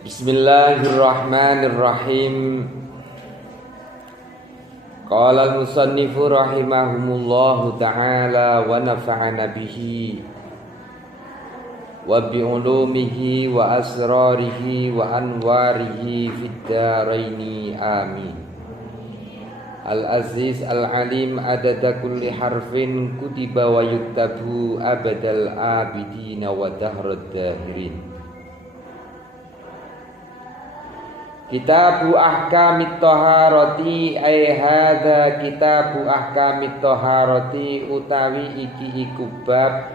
Bismillahirrahmanirrahim. Qala al-musannifu rahimahumullahu ta'ala wa nafa'ana bihi wa bi'ulumihi wa asrarihi wa anwarihi fid dharaini amin. Al-aziz al-alim adada kulli harfin kutiba wa yuktabu abadal abidina wa dahrad dahirin. Kitabu ahkamit toharoti ay hadza kitabu ahkamit toharoti utawi iki iku bab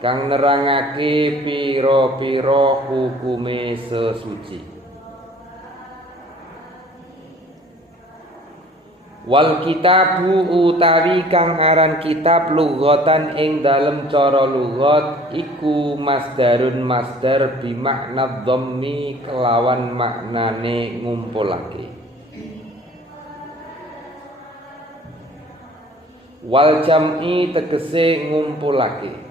kang nerangake pira-pira hukume sesuci. Wal kitabu utawi kang aran kitab lughatan ing dalem cara lughat iku masdarun masdar bimakna dhammi kelawan maknane ngumpulake. Wal jam'i tegese ngumpulake.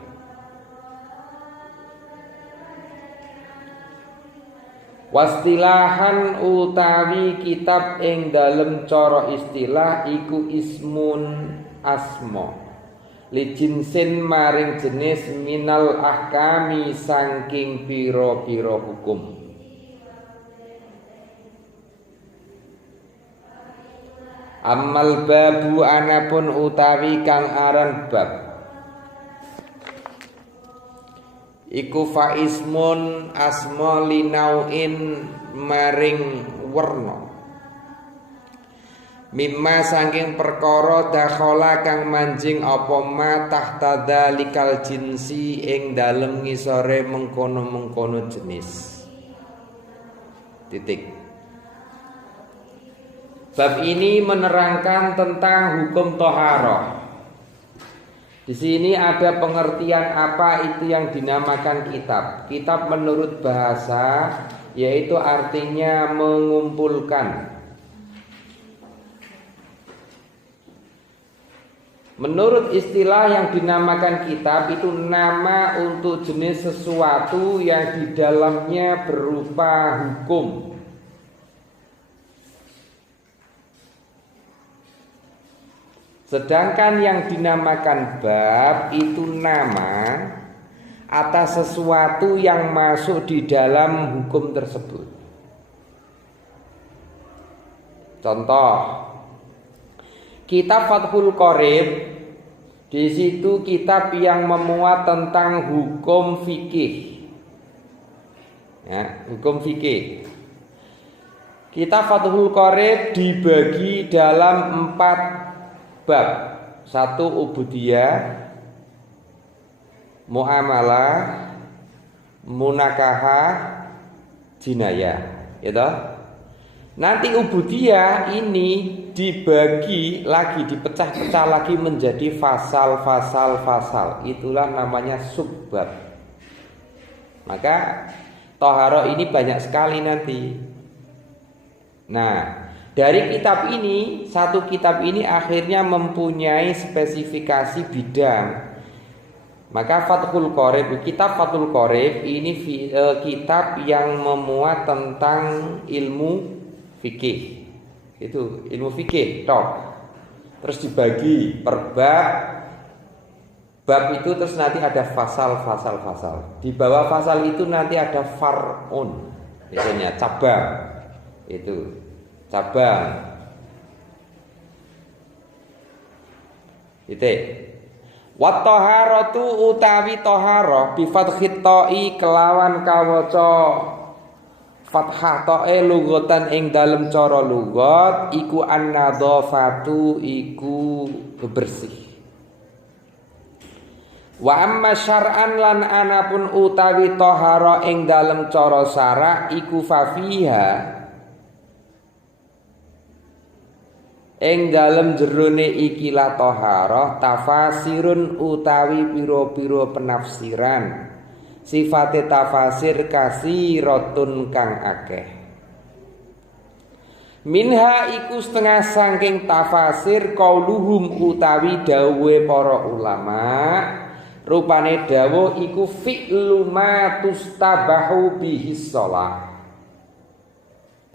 Wastilahan utawi kitab ing dalem cara istilah iku ismun asma lijinsin maring jenis minal ahkami saking pira-pira hukum. Amal babu anapun utawi kang aran bab iku faismun asma linauin maring werna mimma saking perkara dakhala kang manjing apa ma tahta dzalikal jinsi ing dalem ngisore mengkono-mengkono jenis. Titik. Bab ini menerangkan tentang hukum thaharah. Di sini ada pengertian apa itu yang dinamakan kitab. Kitab menurut bahasa yaitu artinya mengumpulkan. Menurut istilah yang dinamakan kitab itu nama untuk jenis sesuatu yang di dalamnya berupa hukum. Sedangkan yang dinamakan bab itu nama atas sesuatu yang masuk di dalam hukum tersebut. Contoh, kitab Fathul Qorib, di situ kitab yang memuat tentang hukum fikih. Ya, hukum fikih. Kitab Fathul Qorib dibagi dalam 4 bab. 1 ubudiyah, muamalah, munakahah, jinayah, gitu. Nanti ubudiyah ini dibagi lagi, dipecah-pecah lagi menjadi fasal. Itulah namanya subbab. Maka thaharah ini banyak sekali nanti. Nah, dari kitab ini, satu kitab ini akhirnya mempunyai spesifikasi bidang. Maka Fathul Qorib, kitab Fathul Qorib ini kitab yang memuat tentang ilmu fikih. Itu ilmu fikih, toh. Terus dibagi per bab. Bab itu terus nanti ada fasal. Di bawah fasal itu nanti ada far'un, biasanya cabang. Itu cabang. Titik. Wa taharatu utawi taharah bi fathit ta'i kelawan kawaca fathah ta'e lughatan ing dalem cara lughat iku an-nadzafatu iku bersih. Wa amma syar'an lan anapun utawi taharah ing dalem cara syara' iku fafiha ing dalem jerone ikilah thaharah tafasirun utawi pira-pira penafsiran sifate tafasir kasiratun kang akeh. Minha iku setengah saking tafasir qauluhum utawi dawuhe para ulama Rupane dawuh iku fi'lu ma tustabahu bihi shalah.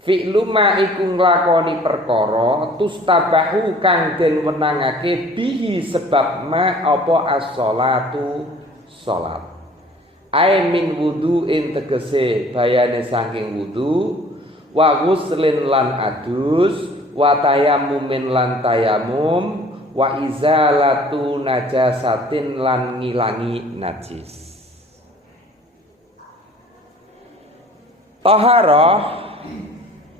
Fi'lu ma iku nglakoni perkara tustabahu kang den wenangake bihi sebab ma apa as-shalatu salat. Ai min wudu'in tegese bayane saking wudu, wa ghuslin lan adus, wa tayammumin lan tayamum, wa izalatu najasatin lan ngilangi najis. Taharah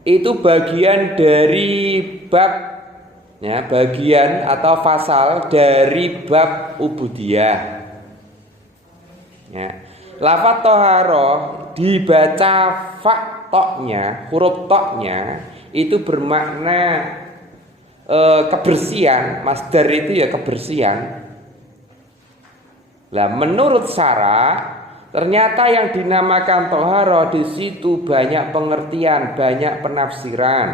itu bagian dari bab, ya, bagian atau fasal dari bab ubudiyah. Ya. Lafaz taharah dibaca fa toknya, huruf toknya itu bermakna kebersihan. Masdar itu ya kebersihan. Lah menurut syara ternyata yang dinamakan toharoh di situ banyak pengertian, banyak penafsiran.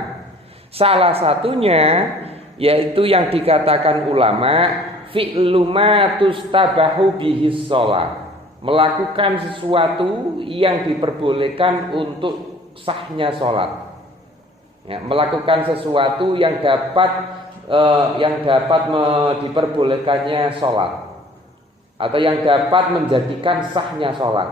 Salah satunya yaitu yang dikatakan ulama fi'lu ma tustabahu bihi shalah, melakukan sesuatu yang diperbolehkan untuk sahnya sholat. Ya, melakukan sesuatu yang dapat diperbolehkannya sholat, atau yang dapat menjadikan sahnya sholat.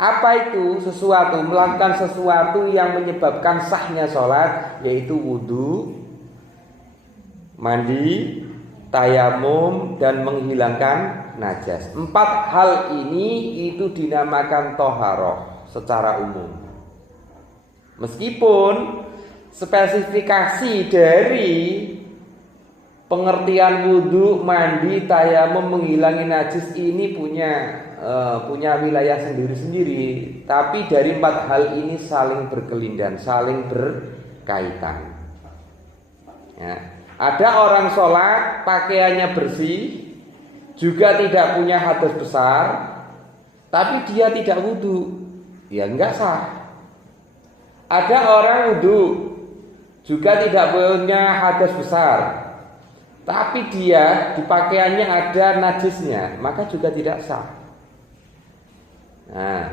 Apa itu sesuatu? Melakukan sesuatu yang menyebabkan sahnya sholat, yaitu wudu, mandi, tayamum, dan menghilangkan najas. 4 hal ini itu dinamakan toharoh secara umum. Meskipun spesifikasi dari pengertian wudu, mandi, tayamum, menghilangi najis ini punya wilayah sendiri-sendiri, tapi dari 4 hal ini saling berkelindan, saling berkaitan. Ya. Ada orang sholat pakaiannya bersih, juga tidak punya hadas besar, tapi dia tidak wudu, ya enggak sah. Ada orang wudu, juga tidak punya hadas besar, tapi dia di pakaiannya ada najisnya, maka juga tidak sah. Nah,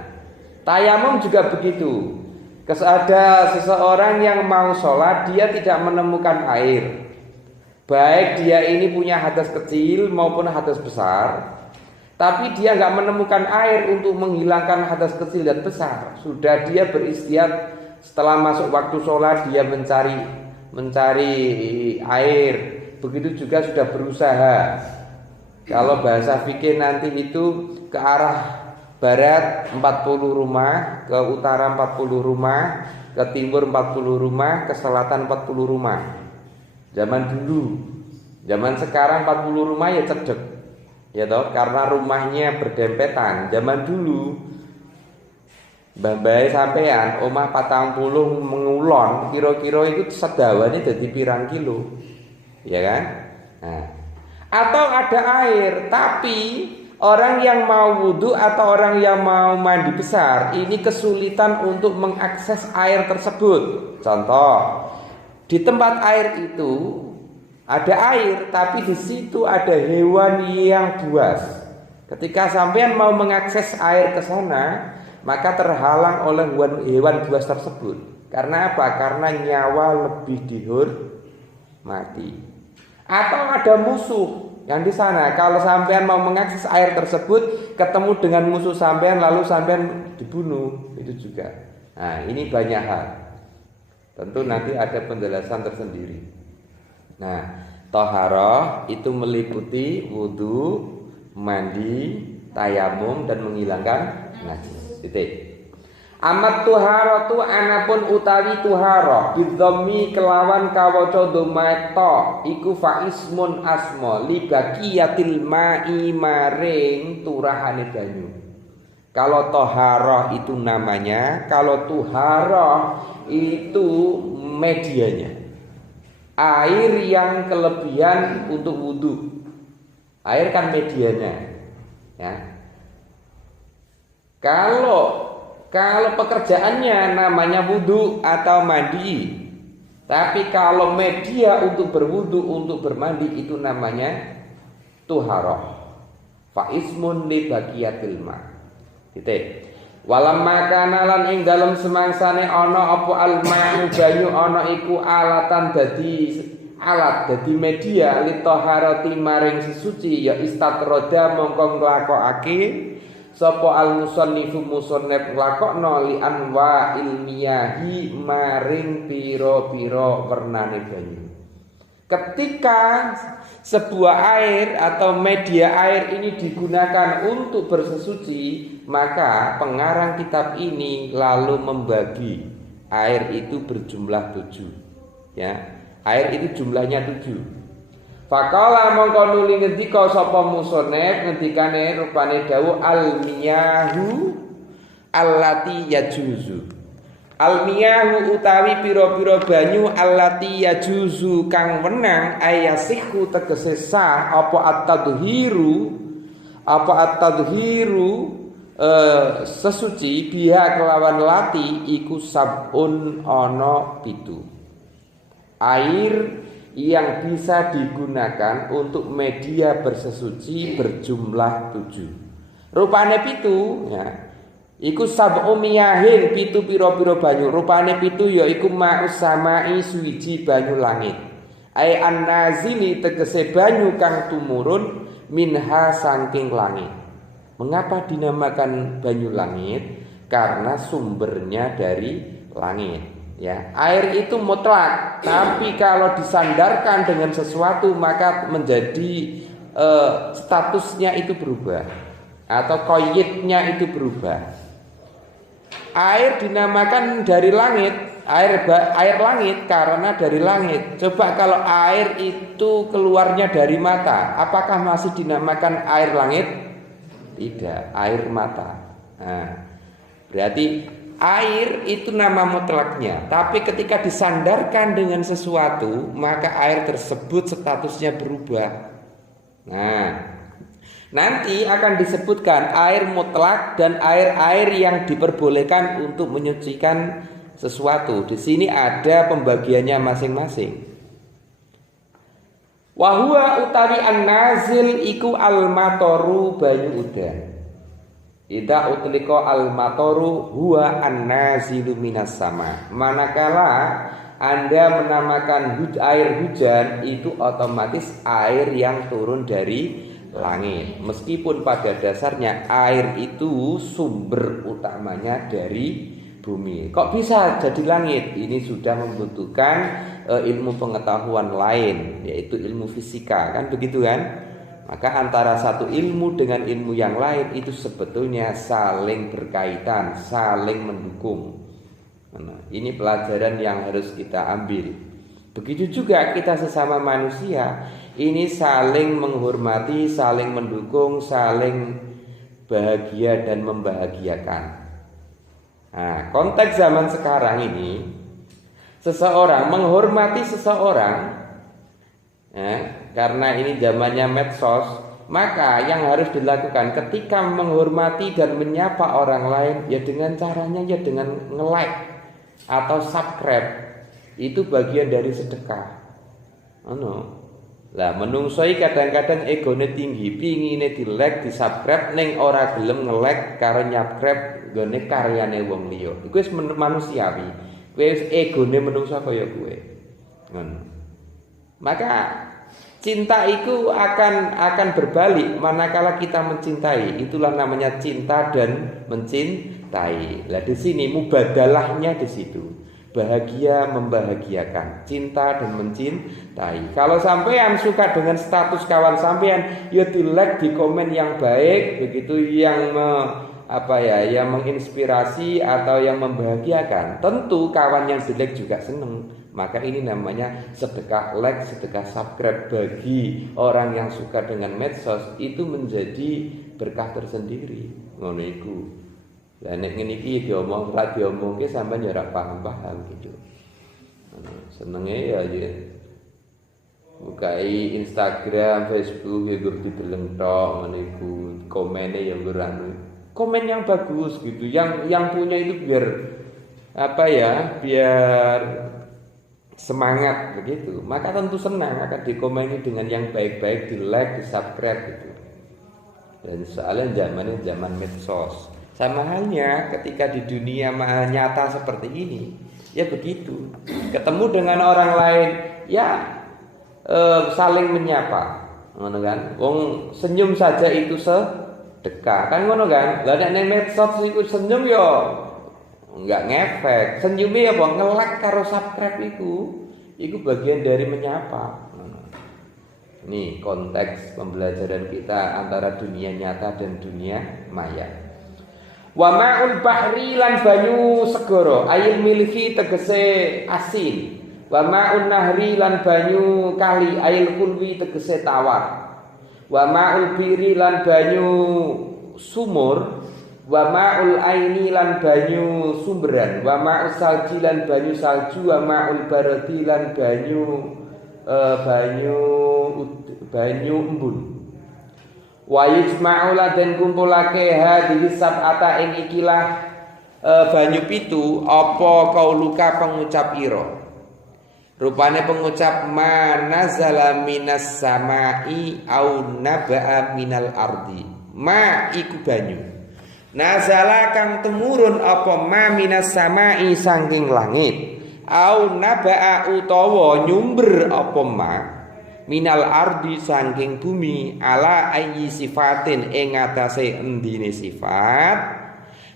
tayamum juga begitu. Ada seseorang yang mau sholat, dia tidak menemukan air, baik dia ini punya hadas kecil maupun hadas besar, tapi dia nggak menemukan air untuk menghilangkan hadas kecil dan besar. Sudah dia beristiad, setelah masuk waktu sholat dia mencari air. Begitu juga sudah berusaha. Kalau bahasa fikih nanti itu ke arah barat 40 rumah, ke utara 40 rumah, ke timur 40 rumah, ke selatan 40 rumah. Zaman dulu. Zaman sekarang 40 rumah ya cedek, ya toh, karena rumahnya berdempetan. Zaman dulu mbah-mbah sampean omah 40 mengulon, kira-kira itu sedawane dadi pirang kilo. Ya kan? Nah, atau ada air, tapi orang yang mau wudu atau orang yang mau mandi besar ini kesulitan untuk mengakses air tersebut. Contoh, di tempat air itu ada air, tapi di situ ada hewan yang buas. Ketika sampean mau mengakses air ke sana, maka terhalang oleh hewan buas tersebut. Karena apa? Karena nyawa lebih dihormati. Atau ada musuh yang di sana. Kalau sampean mau mengakses air tersebut, ketemu dengan musuh sampean, lalu sampean dibunuh, itu juga. Nah, ini banyak hal. Tentu nanti ada penjelasan tersendiri. Nah, toharoh itu meliputi wudu, mandi, tayamum, dan menghilangkan najis. Titik. Amat tuharatu anapun utawi tuharo bidhammi kelawan kawaca dhamma iku faismun asma li baqiyatil ma'i maring turahane banyu. Kalau toharoh itu namanya, kalau tuharoh itu medianya. Air yang kelebihan untuk wudu. Air kan medianya, ya. Kalau pekerjaannya namanya wudu atau mandi, tapi kalau media untuk berwudu, untuk bermandi itu namanya tuharoh. fa ismun li baqiyatil ma. Titik. Walamma kana lan ing dalem semangsane ana apa alma'u banyu ana iku alatan dadi media li taharati maring sesuci ya istatroda mongko nglakokake sapa al-musannifu musannif nglakokno li anwa ilmiyahi maring pira-pira wernane banyu. Ketika sebuah air atau media air ini digunakan untuk bersesuci, maka pengarang kitab ini lalu membagi air itu berjumlah 7. Ya, air itu jumlahnya 7. Faqala mongko nuli ngendika sapa musannif ngendikane rupane dawuh al-miyahu allati yajuzu. Al-miyahu utawi pira-pira banyu allati yajuzu kang wenang ayasihu tegese sah apa at-tadhiru sesuci biha kelawan lati iku sabun ana 7. Air yang bisa digunakan untuk media bersesuci berjumlah 7. Rupane 7 ya. Iku sab'u miyahin pitu pira-pira banyu. Rupane 7 yaiku ma'us samai suwiji banyu langit. Ai an-nazili tegese banyu kang tumurun minha saking langit. Mengapa dinamakan banyu langit? Karena sumbernya dari langit. Ya, air itu mutlak, tapi kalau disandarkan dengan sesuatu maka menjadi statusnya itu berubah atau qayyidnya itu berubah. Air dinamakan dari langit, air langit karena dari langit. Coba kalau air itu keluarnya dari mata, apakah masih dinamakan air langit? Tidak, air mata. Nah, berarti air itu nama mutlaknya, tapi ketika disandarkan dengan sesuatu, maka air tersebut statusnya berubah. Nah, nanti akan disebutkan air mutlak dan air-air yang diperbolehkan untuk menyucikan sesuatu. Di sini ada pembagiannya masing-masing. Wa huwa utawi an-nazil iku al-matoru banyu udan. Idza utlika al-matoru huwa an-nazilu minas sama. Manakala Anda menamakan air hujan itu otomatis air yang turun dari langit. Meskipun pada dasarnya air itu sumber utamanya dari bumi. Kok bisa jadi langit? Ini sudah membutuhkan ilmu pengetahuan lain, yaitu ilmu fisika, kan begitu kan? Maka antara satu ilmu dengan ilmu yang lain itu sebetulnya saling berkaitan, saling mendukung. Nah, ini pelajaran yang harus kita ambil. Begitu juga kita sesama manusia, ini saling menghormati, saling mendukung, saling bahagia dan membahagiakan. Nah, konteks zaman sekarang ini, seseorang menghormati seseorang, ya, karena ini zamannya medsos, maka yang harus dilakukan ketika menghormati dan menyapa orang lain, ya dengan caranya ya dengan nge-like atau subscribe. Itu bagian dari sedekah. Lah menungsoi kadang-kadang egone tinggi, pingine di-like, di-subscribe ning ora gelem nge-like karo nyubscribe gone karyane wong liya. Iku wis manusiawi. Kowe wis egone menungso kaya kowe. Ngono. Maka cinta itu akan berbalik manakala kita mencintai. Itulah namanya cinta dan mencintai. Lah di sini mubadalahnya di situ. Bahagia membahagiakan, cinta dan mencintai. Kalau sampean suka dengan status kawan sampean, ya di-like, di komen yang baik, begitu yang yang menginspirasi atau yang membahagiakan. Tentu kawan yang di-like juga seneng. Maka ini namanya sedekah like, sedekah subscribe bagi orang yang suka dengan medsos, itu menjadi berkah tersendiri. Ngono iku. Lah nek ngene iki diomongke sampean ya ora paham gitu. Senenge ya bukai Instagram, Facebook ya gur dideleng tok ngene iku. Komene ya gur komen yang bagus gitu. Yang punya itu biar biar semangat begitu. Maka tentu senang akan dikomeni dengan yang baik-baik, di like, di subscribe gitu. Dan soalnya zamannya zaman medsos. Sama halnya ketika di dunia nyata seperti ini, ya begitu. Ketemu dengan orang lain, ya saling menyapa, ngono kan? Wong senyum saja itu sedekah, kan ngono kan? Lah nek medsos iku senyum yo enggak ngefek. Senyumnya ya apa nge-like karo subscribe iku bagian dari menyapa. Ini konteks pembelajaran kita antara dunia nyata dan dunia maya. Wa ma'ul bahri lan banyu segara, ail milhi tegese asin. Wa ma'un nahri lan banyu kali, ail kulwi tegese tawar. Wa ma'ul biri lan banyu sumur, wa ma'ul aini lan banyu sumberan, wa ma'us salji lan banyu salju, wa ma'ul baradi lan banyu embun. Wa yujma'u lan kumpulake hadhihi sab'ata ing ikilah banyu pitu apa kauluka pengucap ira. Rupane pengucap manazala minas samai au naba'a minal ardi. Ma iku banyu. Nazala kang temurun apa ma minas samai saking langit. Au naba'a utawa nyumber apa ma minal ardi saking bumi ala ayyi sifatin ing atase endine sifat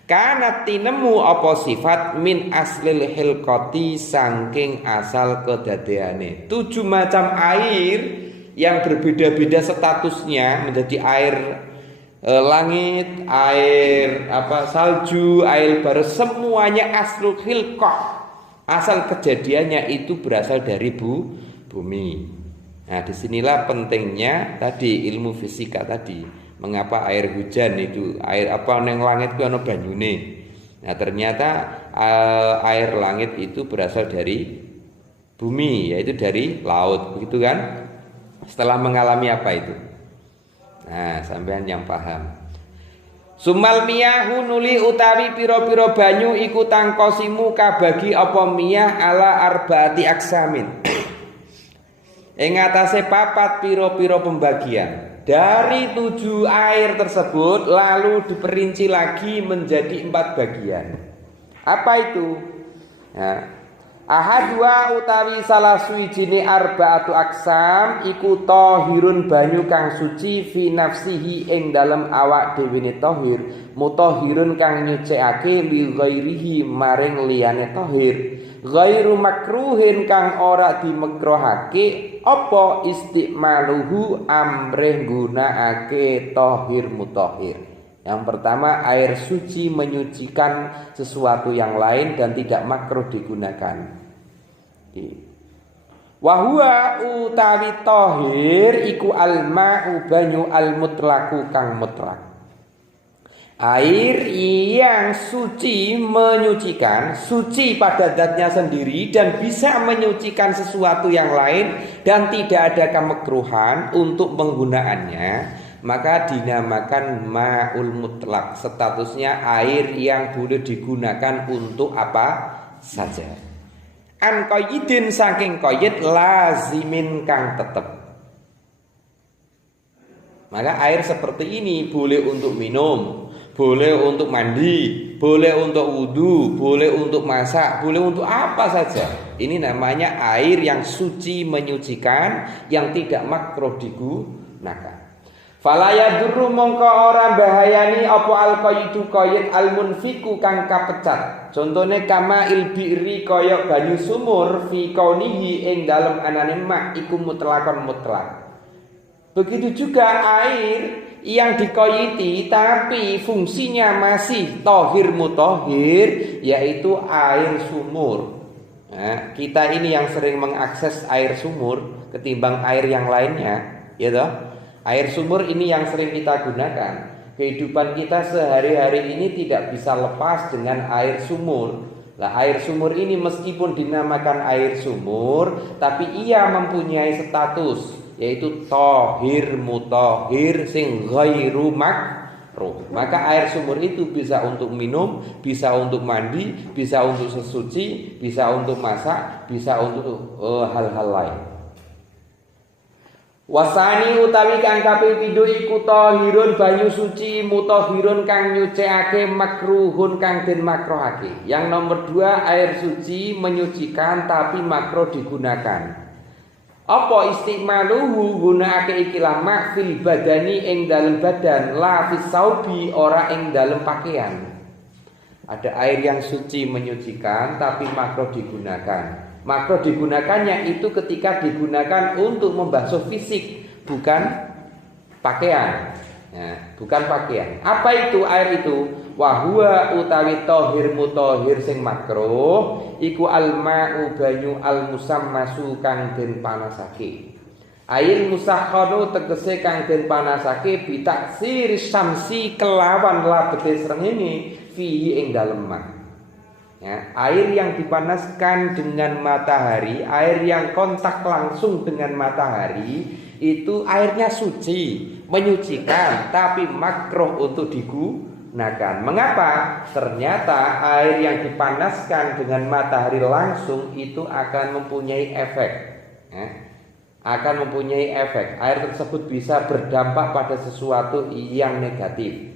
kana tinemu apa sifat min aslil hilqati saking asal kedadeane. 7 macam air yang berbeda-beda statusnya menjadi air langit, air salju, air bar, semuanya aslul hilqah. Asal kejadiannya itu berasal dari bumi. Nah, disinilah pentingnya tadi ilmu fisika tadi. Mengapa air hujan itu air neng langit itu ana banyune. Nah, ternyata air langit itu berasal dari bumi, yaitu dari laut, begitu kan? Setelah mengalami apa itu? Nah, sampean yang paham. Sumal miyahu nuli utawi piro-piro banyu iku tangkosimu kabagi apa miyah ala arbaati aksamin. Ing atase papat piro-piro pembagian. Dari 7 air tersebut lalu diperinci lagi menjadi 4 bagian. Apa itu? Ya. Ahadwa utawi salah suwijine arbaatu aksam iku tahirun banyu kang suci fi nafsihi ing dalem awak dhewe tahir, mutahhirun kang nyucikake li ghairihi maring liyane tahir. Ghairu makruhin kang ora dimekruhake apa istimaluhu amrih gunakake tahir mutahhir. Yang pertama, air suci menyucikan sesuatu yang lain dan tidak makruh digunakan. Wa huwa utawi tahir iku al-ma'u banyu al-mutlaqu kang mutlak. Air yang suci menyucikan, suci pada zatnya sendiri dan bisa menyucikan sesuatu yang lain dan tidak ada kemekruhan untuk penggunaannya, maka dinamakan ma'ul mutlak. Statusnya air yang boleh digunakan untuk apa saja. An qayyidin saking qayyid lazimin kang tetep. Maka air seperti ini boleh untuk minum, boleh untuk mandi, boleh untuk wudu, boleh untuk masak, boleh untuk apa saja. Ini namanya air yang suci menyucikan, yang tidak makruh digunakan. Fala yadurru mongko ora bahayani apa al-qayyidu qayyid al-munfiku kang kapecat. Contone kama ilbi'ri kaya banyu sumur fi kaunihi ing dalem anane mak iku mutlakon mutlak. Begitu juga air yang dikoyiti tapi fungsinya masih tohir mutahhir, yaitu air sumur. Nah, kita ini yang sering mengakses air sumur ketimbang air yang lainnya, ya toh? Air sumur ini yang sering kita gunakan. Kehidupan kita sehari-hari ini tidak bisa lepas dengan air sumur. Nah, air sumur ini meskipun dinamakan air sumur, tapi ia mempunyai status yaitu tohir mutahhir sing ghairu makruh. Maka air sumur itu bisa untuk minum, bisa untuk mandi, bisa untuk sesuci, bisa untuk masak, bisa untuk hal-hal lain. Wasani utawi kang kaping pindho iku tahirun banyu suci mutahhirun kang nyucikake makruhun kang den makruhake. Yang nomor 2 air suci menyucikan tapi makruh digunakan. Apa istimaluhu gunakake ikilah mak fil badani ing dalem badan la fis saubi ora ing dalem pakaian. Ada air yang suci menyucikan tapi makruh digunakan. Makruh digunakannya itu ketika digunakan untuk membasuh fisik, bukan pakaian. Ya, bukan pakaian. Apa itu air itu? Wahwa utawi tohir mutohir sing makruh iku alma'u banyu almusammasu kang den panasake. Air musakhkhanu tegese kang den panasake bitaksir syamsi kelawan labete srengenge fi ing dalem mak. Ya, air yang dipanaskan dengan matahari, air yang kontak langsung dengan matahari itu airnya suci, menyucikan, tapi makruh untuk digunakan. Mengapa? Ternyata air yang dipanaskan dengan matahari langsung itu akan mempunyai efek. Ya, akan mempunyai efek. Air tersebut bisa berdampak pada sesuatu yang negatif.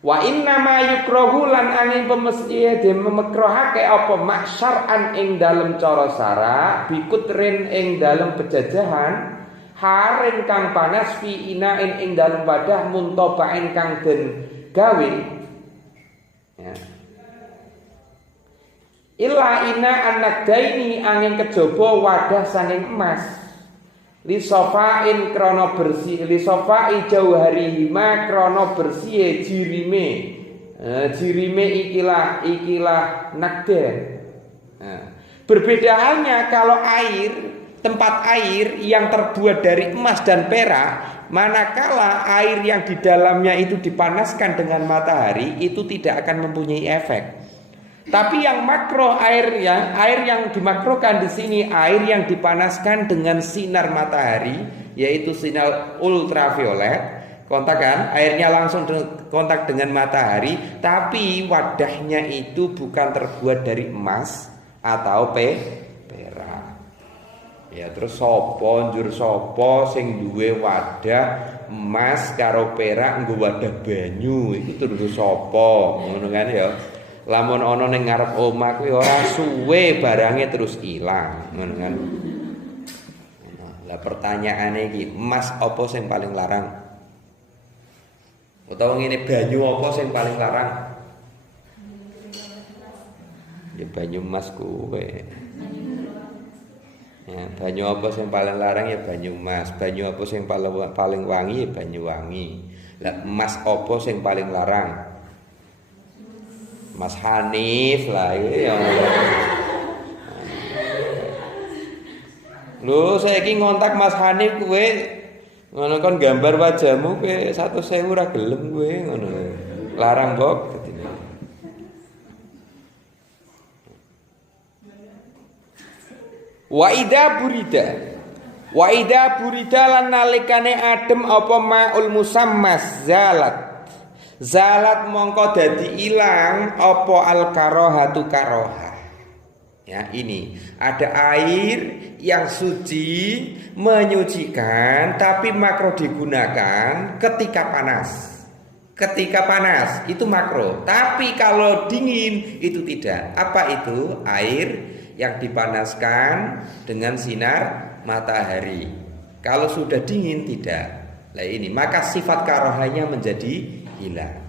Wa inna ma yukrahu lan angin pemesthi den memekrohake apa maksyar'an ing dalem cara sara bikutrin ing dalem pejajahan harin kang panas fi inain ing dalem wadah muntobain kang den gawe ya. Illa ina anak daini angin kejaba wadah saking emas li sofain krono bersih li sofai jauharihima krono bersih jirime jirime ikilah nakden. Berbeda halnya kalau air tempat air yang terbuat dari emas dan perak, manakala air yang di dalamnya itu dipanaskan dengan matahari itu tidak akan mempunyai efek. Tapi yang makro air yang dimakrokan di sini air yang dipanaskan dengan sinar matahari, yaitu sinar ultraviolet, kontak kan? Airnya langsung kontak dengan matahari, tapi wadahnya itu bukan terbuat dari emas atau perak. Ya terus sopo njur sopo sing duwe wadah emas karo perak nggo wadah banyu itu terus sopo, ngono kan ya. Lamun ana ning ngarep omah kuwi ora suwe barange terus ilang, ngono kan. Lah pertanyaane iki, emas apa sing paling larang? Utawa ngene, banyu apa sing paling larang? Ya banyu emas kuwe. Ya, banyu apa sing paling larang ya banyu emas. Banyu apa sing paling wangi ya banyu wangi. Lah emas apa sing paling larang? Mas Hanif lah ya. Lho saiki ngontak Mas Hanif kowe ngono kon gambar wajahmu kowe 100.000 ora gelem kowe ngono. Larang kok. Wa ida burida lan nalikane adem apa maul musammas zalat mongko dadi ilang apa al karohatu karoha. Ya ini ada air yang suci menyucikan tapi makruh digunakan ketika panas. Ketika panas itu makruh, tapi kalau dingin itu tidak. Apa itu? Air yang dipanaskan dengan sinar matahari. Kalau sudah dingin tidak. Nah ini maka sifat karohanya menjadi hilang.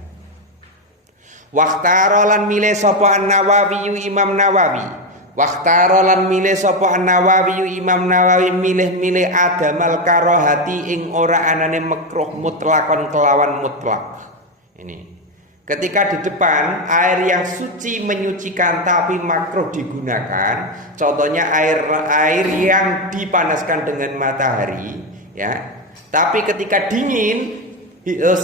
Waktarolan milih sapa An-Nawawi Imam Nawawi. Waktarolan milih sapa An-Nawawi Imam Nawawi milih adamal karohati ing ora anane makruh mutlakon kelawan mutlak. Ini. Ketika di depan air yang suci menyucikan tapi makruh digunakan, contohnya air yang dipanaskan dengan matahari, ya. Tapi ketika dingin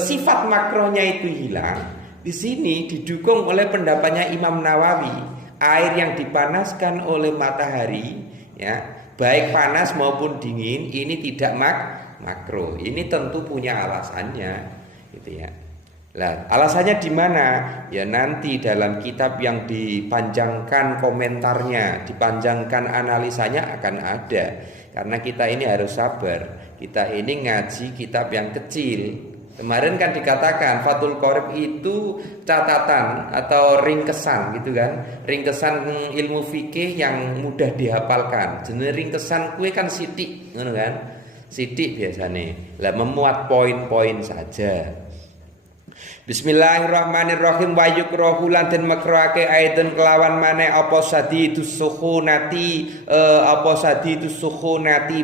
sifat makrohnya itu hilang. Di sini didukung oleh pendapatnya Imam Nawawi. Air yang dipanaskan oleh matahari, ya, baik panas maupun dingin, ini tidak makruh. Ini tentu punya alasannya, gitu ya. Lah, alasannya di mana? Ya nanti dalam kitab yang dipanjangkan komentarnya, dipanjangkan analisanya akan ada. Karena kita ini harus sabar. Kita ini ngaji kitab yang kecil. Kemarin kan dikatakan Fathul Qorib itu catatan atau ringkesan gitu kan. Ringkesan ilmu fikih yang mudah dihafalkan. Jenis ringkesan kue kan sithik ngono kan. Sithik biasanya. Lah memuat poin-poin saja. Bismillahirrahmanirrahim wa yukrahu lan den makruhake aidon kelawan maneh apa sadidus sukhunati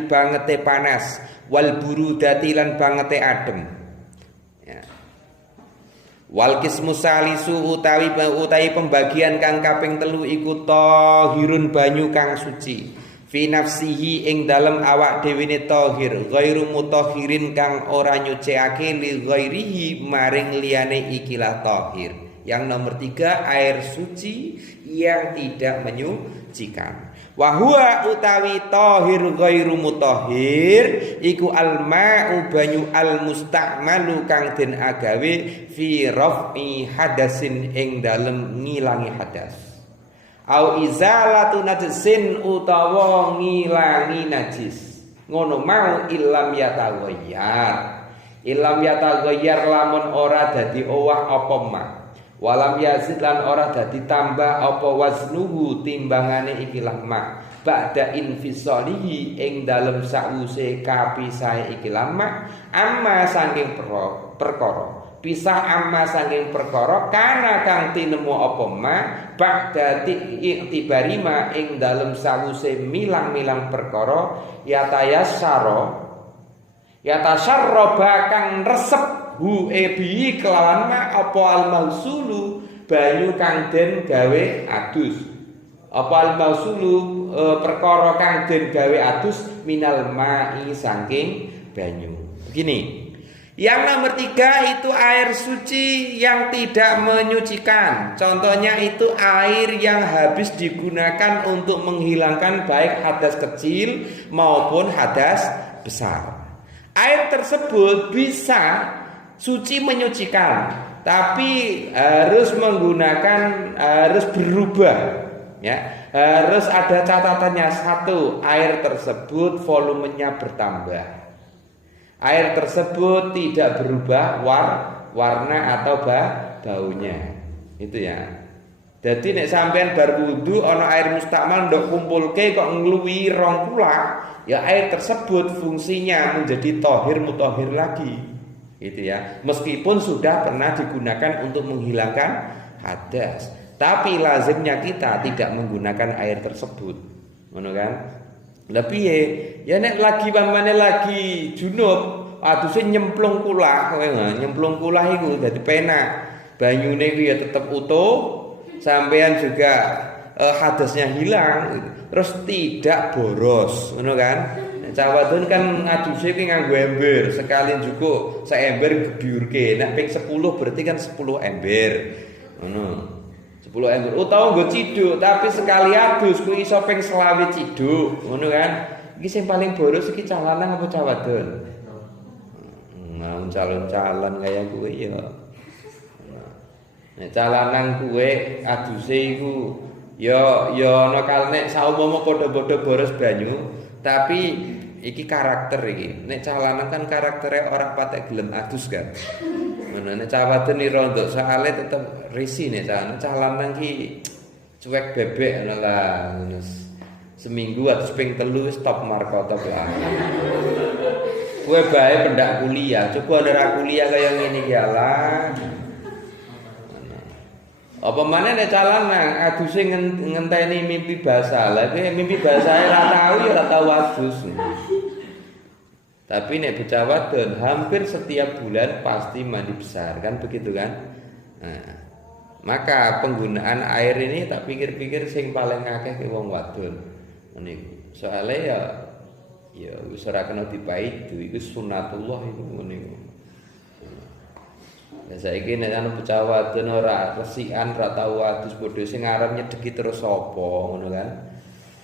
bangete panas wal burudati lan bangete adem. Wal qismu salisu utawi pembagian kang kaping 3 iku tahirun banyu kang suci fi nafsihi ing dalem awak dhewe ne tahir ghairu mutahhirin kang ora nyuciake li ghairihi maring liyane ikilah tahir. Yang nomor 3 air suci yang tidak menyucikan. Wa huwa utawi tahir ghairu mutahhir iku al-ma'u banyu al-musta'malu kang den agawe fi raf'i hadasin ing dalem ngilangi hadas. Au izalatu najisin utawa ngilangi najis. Ngono mau illam yataghayyar. Illam yataghayyar lamun ora dadi owah apa mak. Walam yazid lan ora dadi tambah apa waznuhu timbangane ikilah mak ba'da infisalihi ing dalem sause kapisahe ikilah mak amma saking perkara pisah amma saking perkara kana kang tinemu apa mak ba'da i'tibarima ing dalem sause milang-milang perkara yatasyarraba kang resep hu ebi kelawan ma apa al mausulu banyu kang den gawe adus apa al mausulu perkara kang den gawe adus minal mai saking banyu. Begini, yang nomor 3 itu air suci yang tidak menyucikan. Contohnya itu air yang habis digunakan untuk menghilangkan baik hadas kecil maupun hadas besar. Air tersebut bisa suci menyucikan, tapi harus berubah, ya. Harus ada catatannya. 1, air tersebut volumenya bertambah. Air tersebut tidak berubah warna atau baunya. Itu ya. Jadi nek sampean bar wudu ana air mustakmal ndok kumpulke kok ngluwi rong kulak, ya air tersebut fungsinya menjadi tahir mutahhir lagi. Gitu ya. Meskipun sudah pernah digunakan untuk menghilangkan hadas, tapi lazimnya kita tidak menggunakan air tersebut. Ngono kan? Lebih ya nek lagi pamane lagi junub, aduse nyemplung kulah, kowe nyemplung kulah iku dadi penak. Banyune iku ya tetep utuh, sampean juga hadasnya hilang, terus tidak boros, ngono kan? Cawadon kan ngaduse ki nganggo ember, sekali cukup seember diurke. Nek ping 10 berarti kan 10 ember. Ngono. 10 ember. Utawa nggo ciduk, tapi sekali adus kuwi iso ping 20 ciduk. Ngono kan? Iki sing paling boros iki cah lanang apa cah wadon? Nah, calon-calon kaya kuwi ya. Nek cah lanang kuwe aduse iku ya ana kalne saumpama padha-padha boros banyu, tapi iki karakter iki. Nek cah lanang kan karaktere ora patek gelem adus kan. Ngono nek cah wadon iki rondo soalé tetep risi nek cah lanang ki cuek bebek ngono lah. Seminggu adus ping 3 stop markota lah. Kowe bae pendak kuliah, coba ora kuliah kaya ngene iki lah. Apa maneh nek cah lanang aduse ngenteni mimpi basah. Lah kowe mimpi basahe ora tau ya ora tau adus. Tapi nek bocah wadon hampir setiap bulan pasti mandi besar kan begitu kan? Nah, maka penggunaan air ini tak pikir-pikir sing paling akeh ke wong wadon. Niku. Soale ya wis ora kena dipaidu iku sunatullah iku ngene iku. Lah saiki nek ana bocah wadon ora resikan ora tau adus bodho sing arep nyedeki terus sapa ngono kan?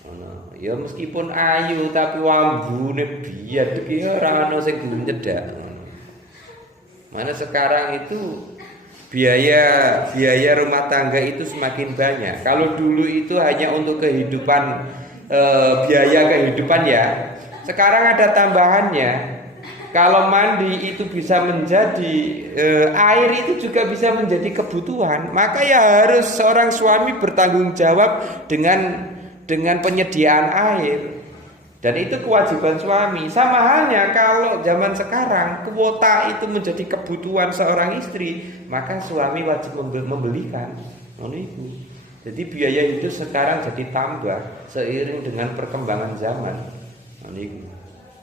Ngono. Ya meskipun ayu tapi wambune biadek iki ora ana sing gelem nyedak. Mana sekarang itu biaya rumah tangga itu semakin banyak. Kalau dulu itu hanya untuk kehidupan biaya kehidupan ya. sekarang ada tambahannya. Kalau mandi itu bisa menjadi air itu juga bisa menjadi kebutuhan, maka ya harus seorang suami bertanggung jawab dengan penyediaan air. Dan itu kewajiban suami. Sama halnya kalau zaman sekarang kuota itu menjadi kebutuhan seorang istri, maka suami wajib membelikan. Jadi biaya hidup sekarang jadi tambah seiring dengan perkembangan zaman.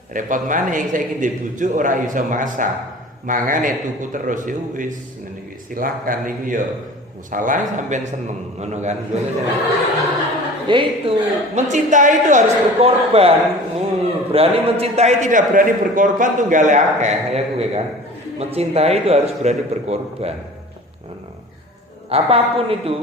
Repot maning saiki ndek bojo ora iso masak. Mangane tuku terus ya wis ngene iki. Silakan niku ya salah sampean seneng ngono kan. Ya itu, mencintai itu harus berkorban. Berani mencintai tidak berani berkorban tuh gale akeh ya kowe kan. Mencintai itu harus berani berkorban. Apapun itu,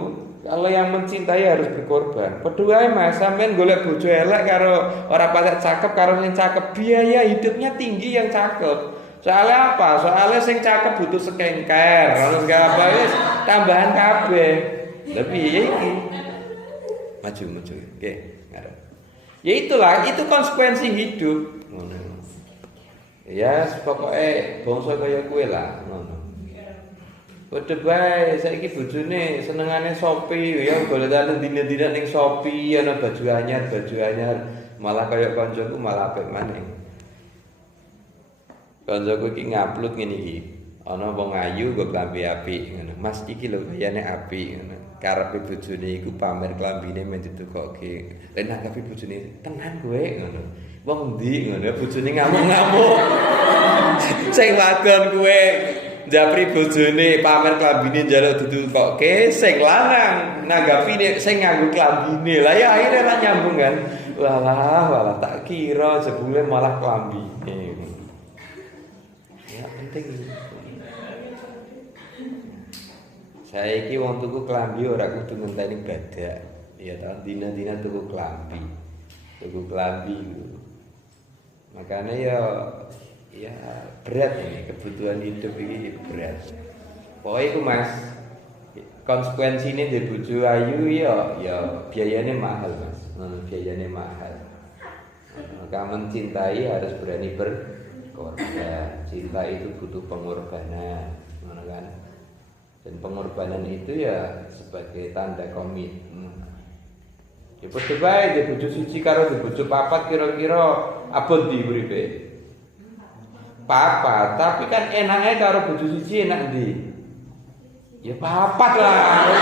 kalau yang mencintai harus berkorban. Padha Mas, sampean golek bojo elek karo ora patek cakep karo sing cakep, biaya hidupnya tinggi yang cakep. Soalnya apa? Soalnya sing cakep butuh skincare, harus gak apa wis tambahan kabeh. Tapi ya iki maju. Oke, ngarep. Ya itulah, itu konsekuensi hidup. Ngono. Ya, pokoknya bangsa kaya kowe lah, ngono. Padha bae saiki bojone senengane Shopee ya golek dina-dina ning Shopee ana baju anyar malah kaya kancaku malah apik maneh. Kancaku iki ngupload ngene iki. Ana wong ayu nggo klambi apik ngono. Mas iki lho gayane apik ngono. Karepe bojone iku pamer klambine men ditukokke. Lan nanggapi bojone tenan kowe ngono. Wong endi ngono bojone ngamuk-ngamuk. Sing wadon kowe njapri bojone pamer klambine njaluk ditukokke, sing lanang nanggapine sing nganggo klambine. Lah ya akhire lah nyambung kan. Walah tak kira jebule malah klambine. Ya penting. Saiki wong tuku klambi ora kudu ngenteni badak. Ya ta, dina-dina tuku klambi. Makanya ya berat ini kebutuhan hidup ini berat. Pokoknya itu Mas, konsekuensinya di bojo ayu ya biayanya mahal Mas. Biayanya mahal. Maka mencintai harus berani berkorban. Cinta itu butuh pengorbanan, kan? Dan pengorbanan itu ya sebagai tanda komitmen. Ya padha bae di bojo siji karo di bojo papat kira-kira abot ndi uripe? Papat, tapi kan enaknya karo bojo siji enak ndi? Ya papat lah.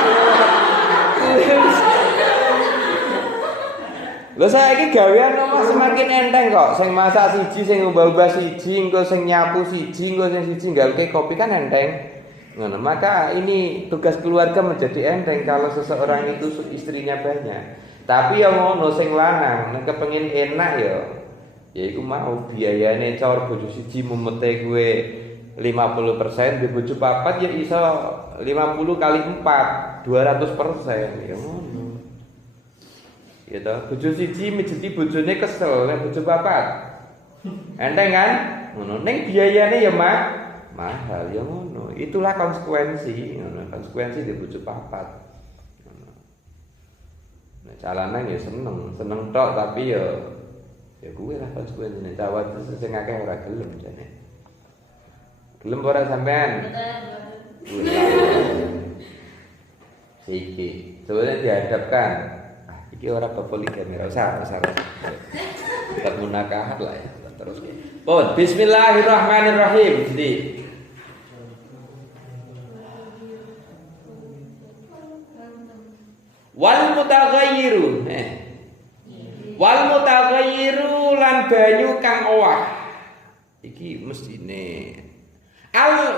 Lho saiki gawean omah semakin enteng kok. Sing masak siji, sing ngubah-ubah siji, engko sing nyapu siji, engko sing siji nggawe kopi kan enteng. Ngono, maka ini tugas keluarga menjadi enteng kalau seseorang itu istrinya banyak. Tapi yang ngono sing lanang nek kepengin enak ya iku mau biayane cor bojo siji memete gue 50%, di bojo papat ya iso 50 kali 4 200% ya ngono. Ya toh, bojo siji mijeti bojone kesel nek bojo papat. Enteng kan? Ngono, ning biayane ya mahal ya ngono. Itulah konsekuensi, ngono. Konsekuensi di bojo papat. Nah, calanan ya seneng tok tapi ya gue lah konsekuensinya. Cawat sing akeh ora gelem jane. Gelem ora sampean? Iki, sebenarnya dihadapkan. Iki ora poligami, ora usah. Tetap munakahat lah ya, terus. Pun bismillahirrahmanirrahim. Jadi wal mutaghayyiru lan banyu kang owah iki mestine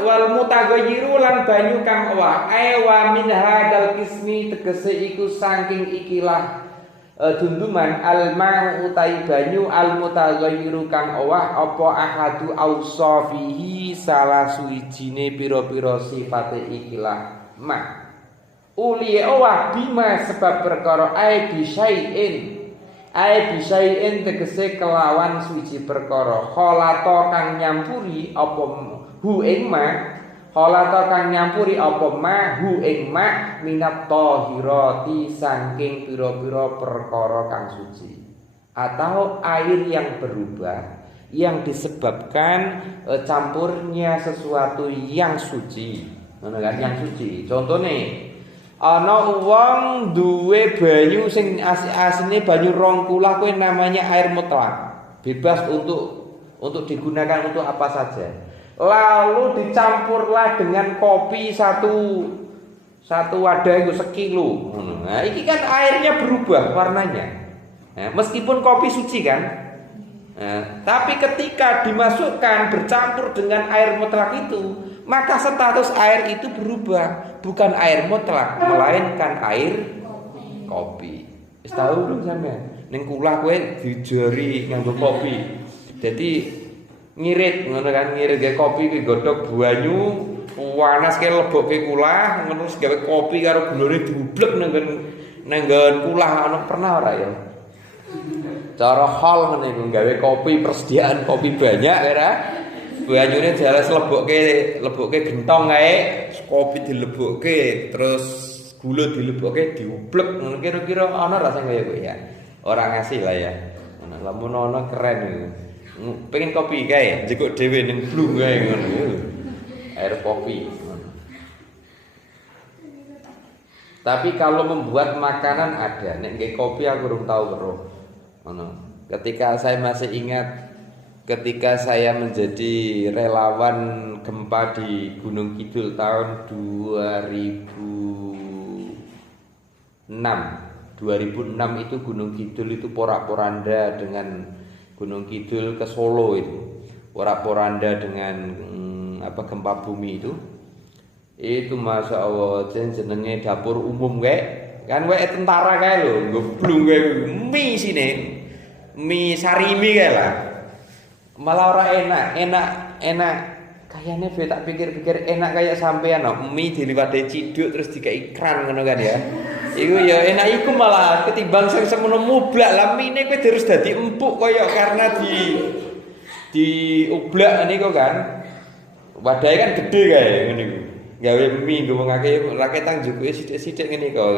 wal mutaghayyiru lan banyu kang owah wa min hadal kismi tegese iku saking ikilah dunduman al ma'u utai banyu al mutaghayyiru kang owah apa ahadu ausafihi salah suwijine pira-pira sifate ikilah ma uli owah bima sebab perkara ai bisyai'in tegese kelawan suci perkara kholata kang nyampuri apa hu ing ma kholata kang nyampuri apa ma hu ing ma minat tahirati saking pira-pira perkara kang suci. atau air yang berubah yang disebabkan campurnya sesuatu yang suci, kan yang suci. Contohnya ana wong duwe banyu sing asline banyu rong kula kuwi namanya air mutlak, bebas untuk digunakan untuk apa saja. Lalu dicampurlah dengan kopi satu wadah itu sekilo. Nah, ini kan airnya berubah warnanya. Nah, meskipun kopi suci kan. Nah, tapi ketika dimasukkan bercampur dengan air mutlak itu, maka status air itu berubah, bukan air mutlak melainkan air kopi. Wis tahu belum sampean? Ning kula kowe dijari nganggo kopi. Jadi ngirit ngono kan, ngirit gawe kopi ki godhog banyu panas ke lebokke kula ngono wis gawe kopi karo gulune diublek nang kula ana pernah ora ya? Cara hal ngene iku gawe kopi persediaan kopi banyak ora? Banyune jelas lebokke gentong kae, kopi dilebokke, terus gula dilebokke diublek ngono kira-kira ana rasa kaya kowe ya. Ora ngasih lah ya. Ngono lamun ana keren iku. Pengen kopi kae, njekuk dhewe ning blung kae ngono. Air kopi. Tapi kalau membuat makanan ada, nek nggih kopi aku urung tau weruh. Ngono. Ketika saya masih ingat ketika saya menjadi relawan gempa di Gunung Kidul tahun 2006 itu Gunung Kidul itu porak-poranda dengan Gunung Kidul ke Solo itu porak-poranda dengan gempa bumi itu masya Allah jenenge dapur umum kayak kan tentara kayak lho ngeblung kayak mie sini mie sarimi kayak lah malah orang enak kayaknya tak pikir-pikir enak kayak sampean mie diliwati ciduk terus dikai ikran ngono kan ya iku ya enak iku malah ketimbang sing semono mublak lah mine kowe terus dadi empuk kaya karena di ublak niku kan wadahe kan gede kae ngene iku gawe mie nggo ngake raketang jukuke sithik-sithik ngene kok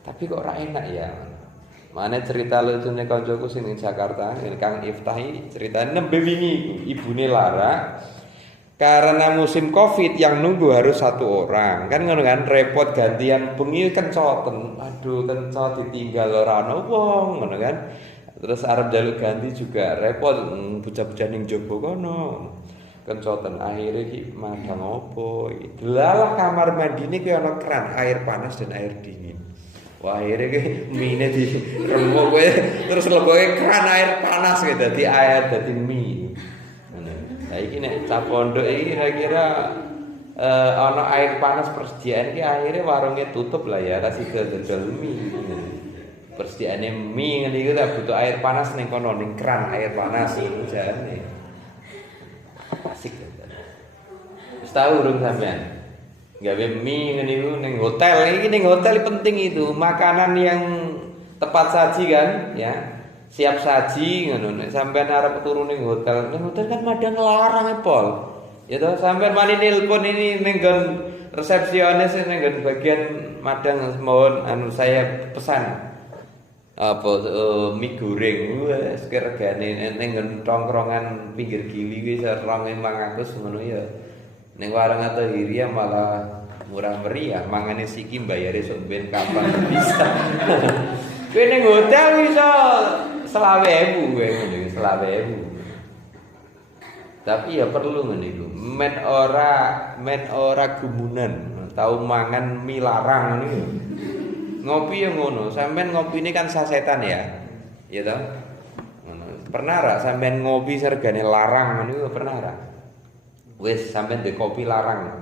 tapi kok ora enak ya. Mana cerita lucune kancaku sing ning Jakarta, Kang Iftahi cerita nembe wingi ibune lara karena musim Covid yang nunggu harus satu orang. Kan ngono kan repot gantian bengi kencoten. Aduh kencot ditinggal ora ana wong ngono kan. Terus arep njaluk ganti juga repot bocah-bocah ning jaba kono. Kencoten akhirnya ki mandang opo. Delalah kamar mandine ki ana keran air panas dan air dingin. Wah akhirnya kayak mie di remuk gue terus leboke keran air panas gitu dadi air dadi mie. Nah iki nek cah pondok iki kira-kira ana air panas persediaan iki akhirnya warungnya tutup lah ya kasih dodol mie. Persediaane mie ngene iku tak butuh air panas ning kono ning keran air panas iku jane. Asik kan. Wis tau urung sampean? Gawe mie ngene iku ning hotel. Iki ning hotel penting itu, makanan yang tepat saji kan, ya. Siap saji ngono. Nek sampean arep turu ning hotel kan madang larang pol. Ya toh sampean mani nelpon ini ning nggon resepsionis ning nggon bagian madang mohon saya pesan mie goreng. Wes regane ning nggon tongkrongan pinggir gili kuwi 2.500 ngono ya. Ning warung atau Hiria malah murah meriah, mangane siki mbayare sok ben kapan bisa. Kowe ning hotel bisa 20.000 kowe ngene 20.000. Tapi ya perlu ngene iku. Men ora gumunan, tau mangan mie larang niku. Ngopi ya ngono, sampean ngopine kan sasetan ya. Ya toh? Ngono. Pernah ra sampean ngopi regane larang niku pernah ra? Wis sampean ndek kopi larang.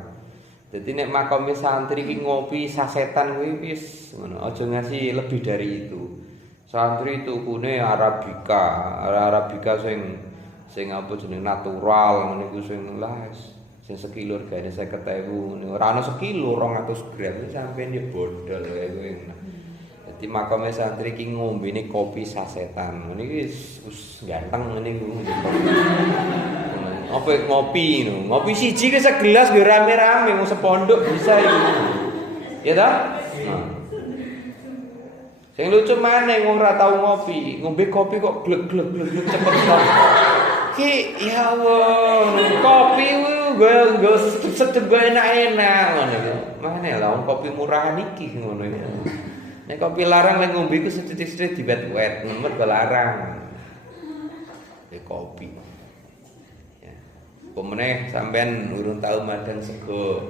Dadi nek makome santri ki ngopi sasetan kuwi wis ngono, aja ngasih lebih dari itu. Santri tukune Arabica sing apa jeneng natural niku sing sing sekilo regane 50.000 niku. Ora ana sekilo 200 gram sampean ya bodol kaya kowe. Dadi makome santri ki ngombene kopi sasetan. Niki wis ganteng niku. Apa ngopi no. Ngopi siji ke segelas ge rame-rame mau sepondok bisa iki. Ya ta? Nah. Sing lucu maneh wong ora tau ngopi, ngombe kopi kok glek-glek cepet banget. Ki ya Allah, kopi nggo sedep enak-enak ngono iki. Maneh lah wong kopi murahan iki ngono iki. Nek kopi larang lek ngombe iku sithik-sithik diwet-wet, nemet larang. Kopi. Ya. Pemeneh sampean urung tau madang sego.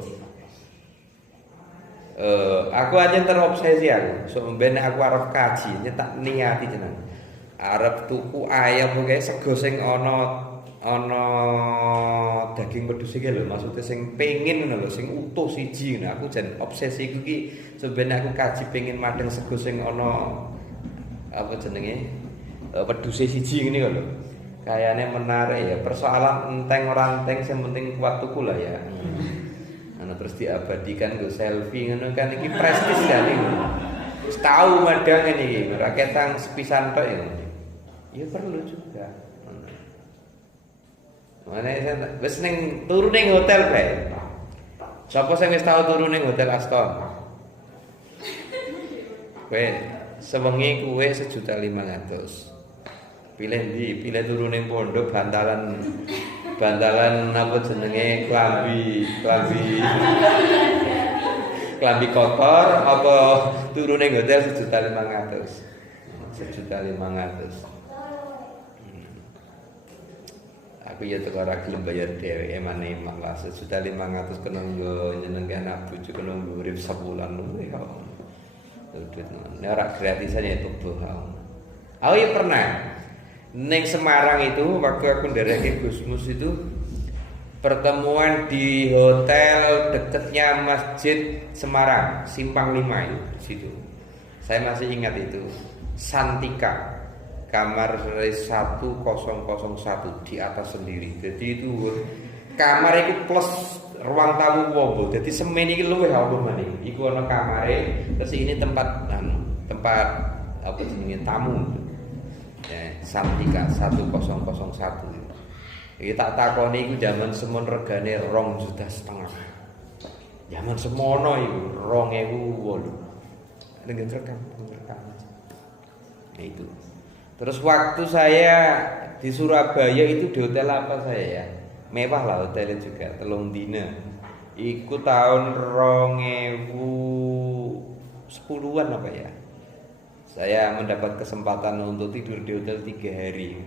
Aku aja terobsesi aku. So ben aku arep kaji, tak niati jeneng. Arep tuku ayam kayak sego sing ana daging wedhus iki lho, maksudnya sing pengin ngono lho, sing utuh siji. Nah, aku jan obsesi iku ki sebenarnya aku kaji pengin madang sego sing ana apa jenenge? Wedhuse siji ngene lho. Kayaknya menarik ya, persoalan enteng orang enteng yang penting kuat tuku lah ya. Terus diabadikan gue selfie ngono kan iki prestis kan iki. Wis tau madang iki, ora ketang sepisan tok ya. Ya perlu juga. Mane wis ning turu ning hotel bae. Sapa sing wis tau turu ning hotel Aston? Kowe sewengi kuwe 1.500.000. Pilih ndi? Pilih turu ning pondok bantalan apa jenenge klambi kotor apa turu ning hotel 1.500.000. 1.500.000. Aku ya teko ora gelem bayar dheweke maneh malah 1.500.000 kena nggo nyenengke anak bojo kena urip sebulan lho ya. Duit nek ora gratisan ya tubuh. Aku ya pernah Neng Semarang itu waktu aku ndereke Gusmus itu pertemuan di hotel dekatnya Masjid Semarang Simpang 5 itu di situ. Saya masih ingat itu Santika kamar 1001 di atas sendiri. Jadi itu kamar itu plus ruang tamu wombo. Jadi semen iki luwih apa meneh. Iku ana kamare terus ini tempat apa jenenge tamu. Ya, Santika 1001. Iki tak takoni iku jaman semono regane 2,5 juta. Jaman semono iku 2008. Dengan rekam. Ya itu. Terus waktu saya di Surabaya itu di hotel apa saya ya? Mewah lah hotelnya juga, telung dina. Iku tahun 2010-an apa ya? Saya mendapat kesempatan untuk tidur di hotel 3 hari.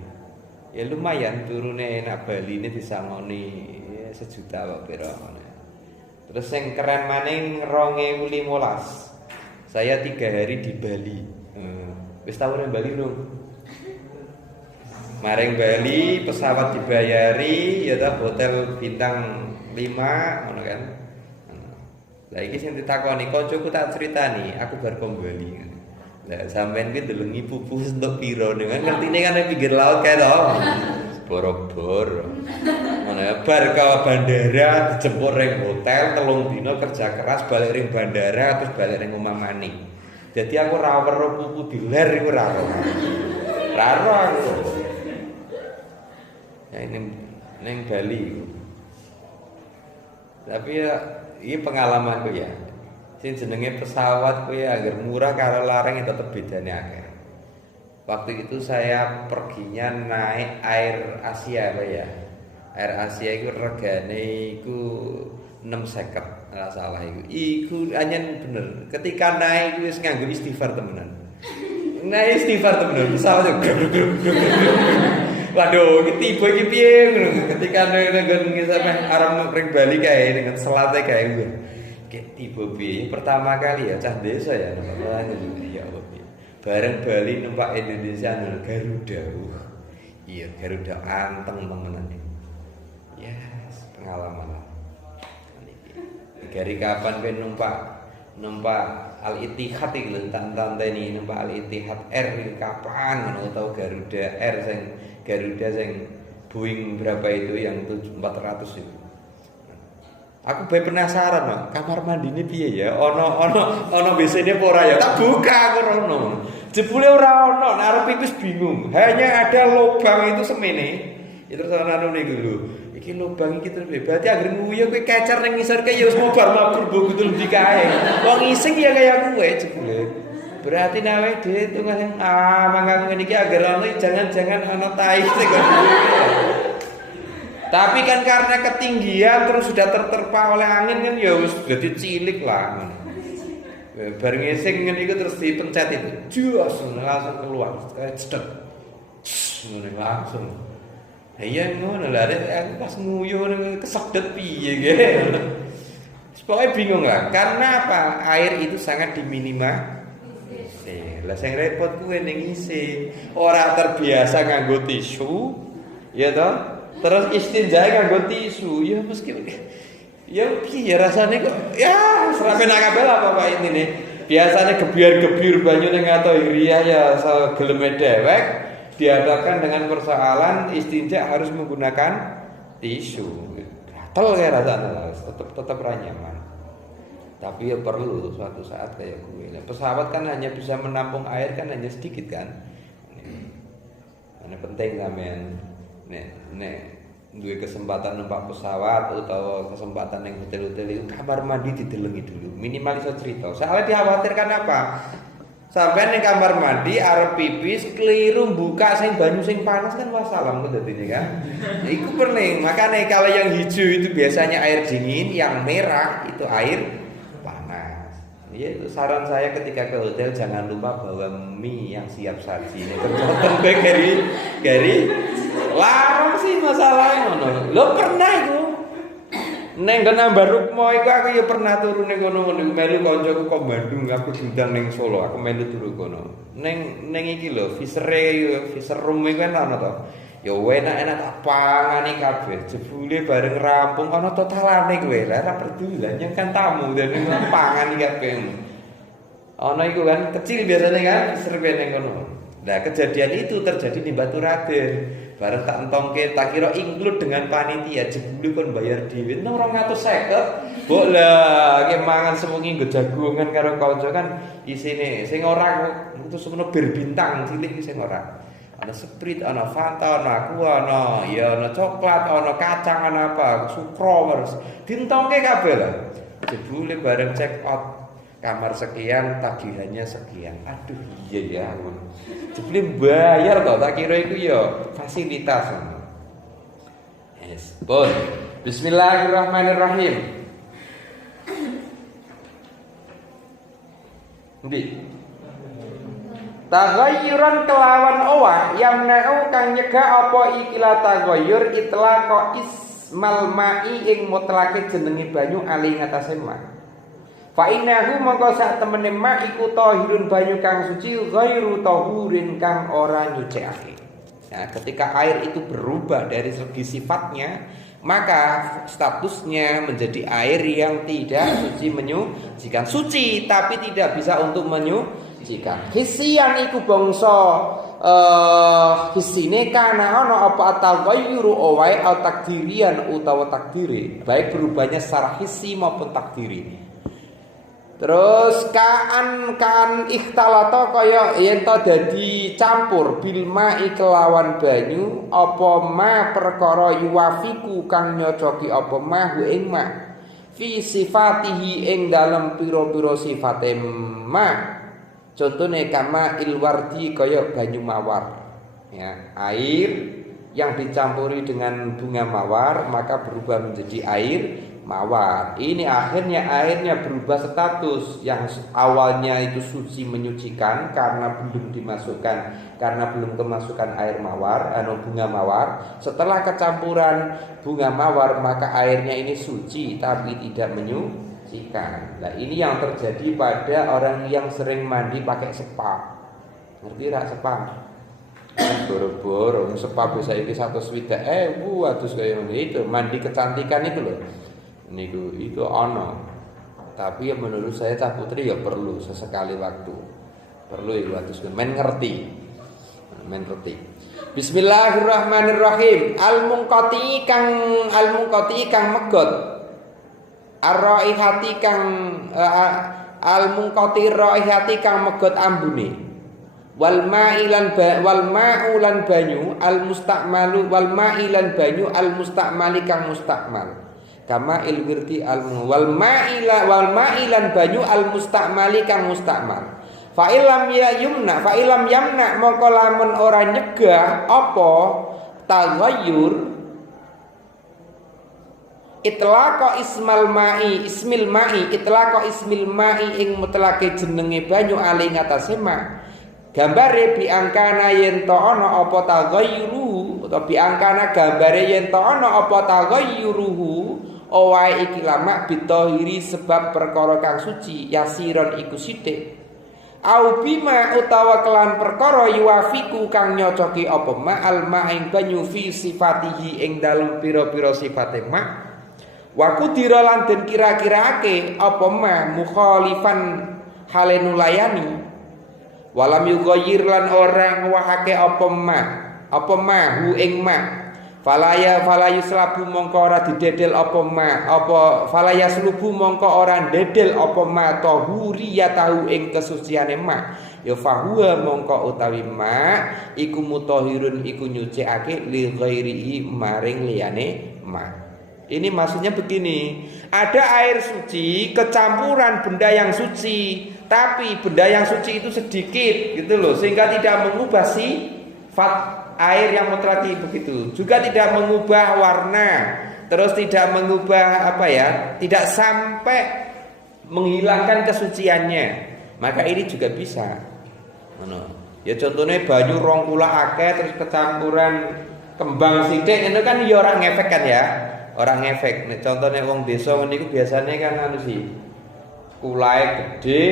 Ya lumayan, turunnya enak Bali ini disangoni ya, 1 juta Pak Biro. Terus yang keren maning 2015. Saya 3 hari di Bali. Wis tau nang Bali belum? Maring Bali, pesawat dibayari, ya ta hotel bintang 5 ngono kan. Lah iki sing ditakoni koncoku tak critani, aku bar Bali. Lah sampean ki ndelengi pupus entuk piro ning kan ngertine kan ning pinggir laut kae to. Boro-boro. Ngono ya bar ke bandara dijemput ring hotel 3 dina kerja keras balik ring bandara terus balik ring omah maning. Jadi aku ora weruh pupu diler iku ora ero. Ora ero aku. Ya ini ning Bali. Tapi ya ini pengalamanku ya. Sing jenenge pesawat kuwi agar murah karo larang tetep bedane akeh. Waktu itu saya perginya naik Air Asia apa ya? Air Asia itu regane iku 6.50 ora salah iku. Iku anyen bener. Ketika naik wis nganggo istighfar temenan. Naik istighfar temenan pesawat. Waduh, iki tiba iki piye ngono. Ketika nang sampe arep ring Bali kae dengan selate kae gue. Kayak tiba piye pertama kali ya cah desa ya namanya ya Allah. Bareng Bali numpak Indonesia nang Garuda. Iya, Garuda anteng temenan. Ya, pengalaman lah. Dari kapan kowe numpak Al Ittihad iki lho tanteni numpak Al Ittihad Air iki kapan ngono tau Garuda Air sing Boeing berapa itu yang 400 itu. Aku bae penasaran, Mak. Kamar mandine piye ya? Ono WC-ne apa ora ya? Tak buka aku rono. Jebule ora ono, nek arep pipis bingung. Hanya ada lubang itu semene. Itu terus ana niku lho. Iki lubang iki terus berarti anggere nguyu kowe kecer ning ngisor kae ya wis mobar mabur mbok kudu ndi kae. Wong ngising ya kaya kowe jebule. Berarti nawe dhewe itu mangga ngene iki agar ana jangan-jangan ana tai sing. Tapi kan karena ketinggian terus sudah terterpa oleh angin kan ya wis dadi cilik lah. Bareng ngising ngene iku terus dipencet itu. Jos langsung keluar. Cedek. Ngono langsung. Iya ngono lah aku pas nguyuh kesedet piye gitu. Pokoknya bingung lah. Karena apa? Air itu sangat diminimalisir. Lah sing repot kuwi ning isi. Ora terbiasa nganggo tisu, ya toh? Terus istinja nganggo tisu. Ya meskipun ya piye rasane kok ya serape nak kabeh apa ini nih. Biasanya gebyur-gebyur banyu ning atohiriyah ya geleme dewek dihadapkan dengan persoalan istinja harus menggunakan tisu. Gatel kayak rasanya tetap nyaman. Tapi ya perlu suatu saat kayak gue. Nah, pesawat kan hanya bisa menampung air kan hanya sedikit kan. Ini penting sampean nek duwe kesempatan numpak pesawat atau kesempatan yang hotel-hotel itu kamar mandi didelengi dulu. Minimal iso cerita. Soalnya dikhawatirkan apa? Sampai ning kamar mandi arep pipis keliru buka sing banyu sing panas kan wassalam kok dadine kan. Iku penting. Makanya kalau yang hijau itu biasanya air dingin, yang merah itu air panas. Ya itu saran saya ketika ke hotel jangan lupa bawa mie yang siap saji. Tercoten kowe gari larang sih masalah ngono. Lho pernah iku. Neng kena Barukmo iku aku ya pernah turu ning kono melu kancaku kok Bandung aku diundang ning Solo aku melu turu kono. Neng iki lho Fisher room iku kan ana to. Ya enak-enak tak pangani kabeh. Jebule bareng rampung ana totalane kowe. Lah ora peduli lah yang kan tamu dan pangani kabeh. Ana iku kan kecil biasanya kan serben ning kono. Nah, kejadian itu terjadi di Baturaden. Bareng tak entongke tak kira include dengan panitia jebule kon bayar dhewe 250. Mbok lah ki mangan sewengi nggo jagongan karo kanca kan isine sing ora terus semono bir bintang cilik sing ora. Ana Sprite, ana Fanta, ana Aqua, ana coklat, ana kacang, ana apa, sukro terus dintongke kabeh lah. Jebule bareng check out kamar sekian tagihannya sekian. Aduh iya ya ampun. Jebule bayar to tak kira iku ya fasilitas. Yes, pun. Bismillahirrahmanirrahim. Ndi? Taghayyuran kelawan owah yamna'u kang nyegah apa ikilah taghayyur itlaqa ismal ma'i ing mutlake jenenge banyu ali ngatasé ma. Fa innahu mongko sak temene ma iku tahirun banyu kang suci ghairu tahurin kang ora nyucikake. Nah, ketika air itu berubah dari segi sifatnya, maka statusnya menjadi air yang tidak suci menyucikan. Suci tapi tidak bisa untuk menyucikan. Hisian iku bangsa hisine kana ana apa taghayyuru awai atau takdirian utawa takdiri, baik berubahnya secara hisi maupun takdiri. Terus kaan ikhtalata kaya yen to dadi campur bil ma'i kelawan banyu apa ma perkara yuwafiku kang nyocoki apa ma hu ing ma fi sifatihi ing dalem pira-pira sifate ma. Contone kama ilwardi kaya banyu mawar. Ya, air yang dicampuri dengan bunga mawar maka berubah menjadi air mawar. Ini airnya berubah status yang awalnya itu suci menyucikan karena belum kemasukan air mawar atau bunga mawar. Setelah kecampuran bunga mawar maka airnya ini suci tapi tidak menyucikan. Nah, ini yang terjadi pada orang yang sering mandi pakai spa. Ngerti rak spa? Boro-boro spa bisa iki 120.000 atus kayak itu mandi kecantikan itu loh. Niku itu ono. Tapi ya menurut saya cah putri ya perlu sesekali waktu. Perlu iku atus men ngerti. Bismillahirrahmanirrahim. Al-munqati kang megot. Ar-raihati kang al-munqati raihati kang megot ambune. Wal ma'ilan banyu al-mustakmalu wal ma'ilan banyu al-mustakmali kang mustakmal. Kama ilwirti wal ma'ilan banyu al mustakmali kang mustakmal. Fa ilam yamna mongko lamun ora nyegah apa taghayyur itlaqa ismil ma'i ing mutlake jenenge banyu ali ngatasé ma gambare biangkana yen to ana apa taghayyuru utawa biangkana gambare yen to ana apa taghayyuruhu owae iki lama bitahiri sebab perkara kang suci yasiron iku sithik au bima utawa kelan perkara yuwafiku kang nyocoki apa ma al ma'ing banyu fi sifatihi ing dalem pira-pira sifate ma wa kudira lan den kira-kirake apa ma mukhalifan hale nulayani walam yughayyir lan ora ngwahake apa ma hu ing ma falayuslabu mongko ora didedel apa ma apa falayaslubu mongko ora ndedel apa ma tahuriyatahu ing kesuciane ma ya fahuwa mongko utawi ma iku mutahhirun iku nyucikake li ghairihi maring liyane ma. Ini maksudnya begini, ada air suci kecampuran benda yang suci, tapi benda yang suci itu sedikit gitu loh, sehingga tidak mengubah sifat air yang mutlaki begitu. Juga tidak mengubah warna, terus tidak mengubah tidak sampai menghilangkan kesuciannya. Maka ini juga bisa. Ya contohnya banyu rong kula akeh terus kecampuran kembang sithik itu kan ya ora ngefek kan ya. Orang ngefek, contohnya wong desa niku biasanya kan kulai gede,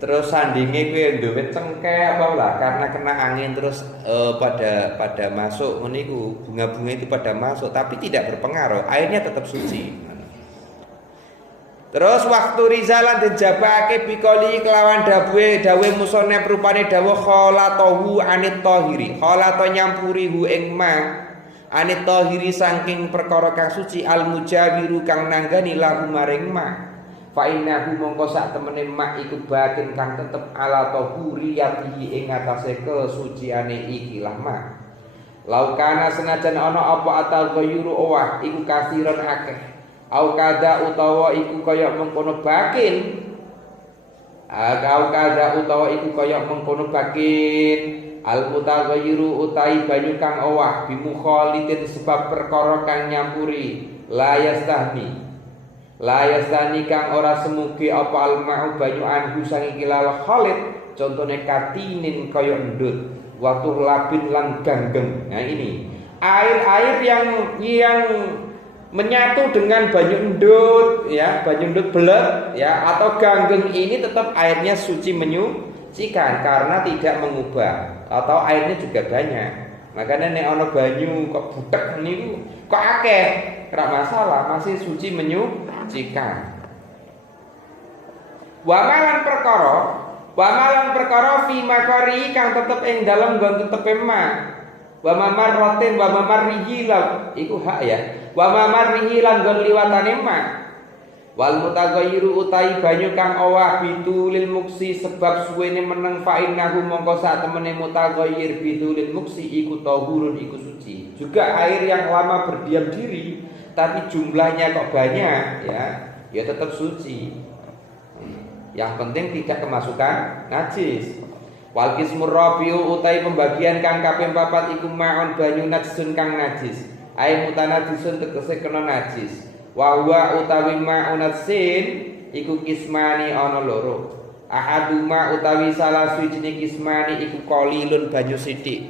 terus sandinge kuwi duwe cengkeh karena kena angin terus pada masuk niku bunga-bunga itu pada masuk, tapi tidak berpengaruh, airnya tetap suci. Terus waktu rizalan dijabake bikoli kelawan dawe musone rupane dawuh kholatohu anit tahiri, kholato nyampuri hu ing ma anit tahiri saking perkara kang suci al mujawiru kang nanggani lahu maring ma fa innahu mongko sak temene ma iku batin kang tetep ala tahuriyatihi ing atase kesuciane iki lah ma laukana senajan ana apa atal ghayuru owah iku kasiron akeh au kada utawa iku kaya mengkono bakin au kada utawa iku kaya mengkono bakin al mutaghayyiru utai banyu kang owah bimukhalitin sebab perkara kang nyampuri la yastani kang ora semugi apa al ma'u banyu anhu sang kilal khalid contone katinin kaya endut watuh labin lan ganggeng. Nah ini air yang menyatu dengan banyu endut ya, banyu endut belet ya atau ganggeng ini tetap airnya suci menyucikan karena tidak mengubah atau airnya juga banyak. Makanya nek ana banyu kok butek niku kok akeh, ora masalah, masih suci menyucikan. Wa malan perkara fi makari kang tetep ing dalem nggon tetepe ma. Wa mamarratin wa mamarrihi iku hak ya. Wa mamarrihi lan nggon liwatane ma. Wal mutaghayyiru utai banyu kang owah bitulil muksi sebab suwene meneng fa innahu mongko sak temene mutaghayyir bitulil muksi iku tahurun iku suci. Juga air yang lama berdiam diri tapi jumlahnya kok banyak ya tetap suci. Yang penting tidak kemasukan najis. Wal qismur rabiu utai pembagian kang kaping 4 iku ma'un banyu najsun kang najis. Ai mutanajisun tegese kena najis. Wa huwa utawi ma'unatsin iku kismani ana loro. Ahaduma utawi salah suwijine kismani iku qalilun banyu sithik.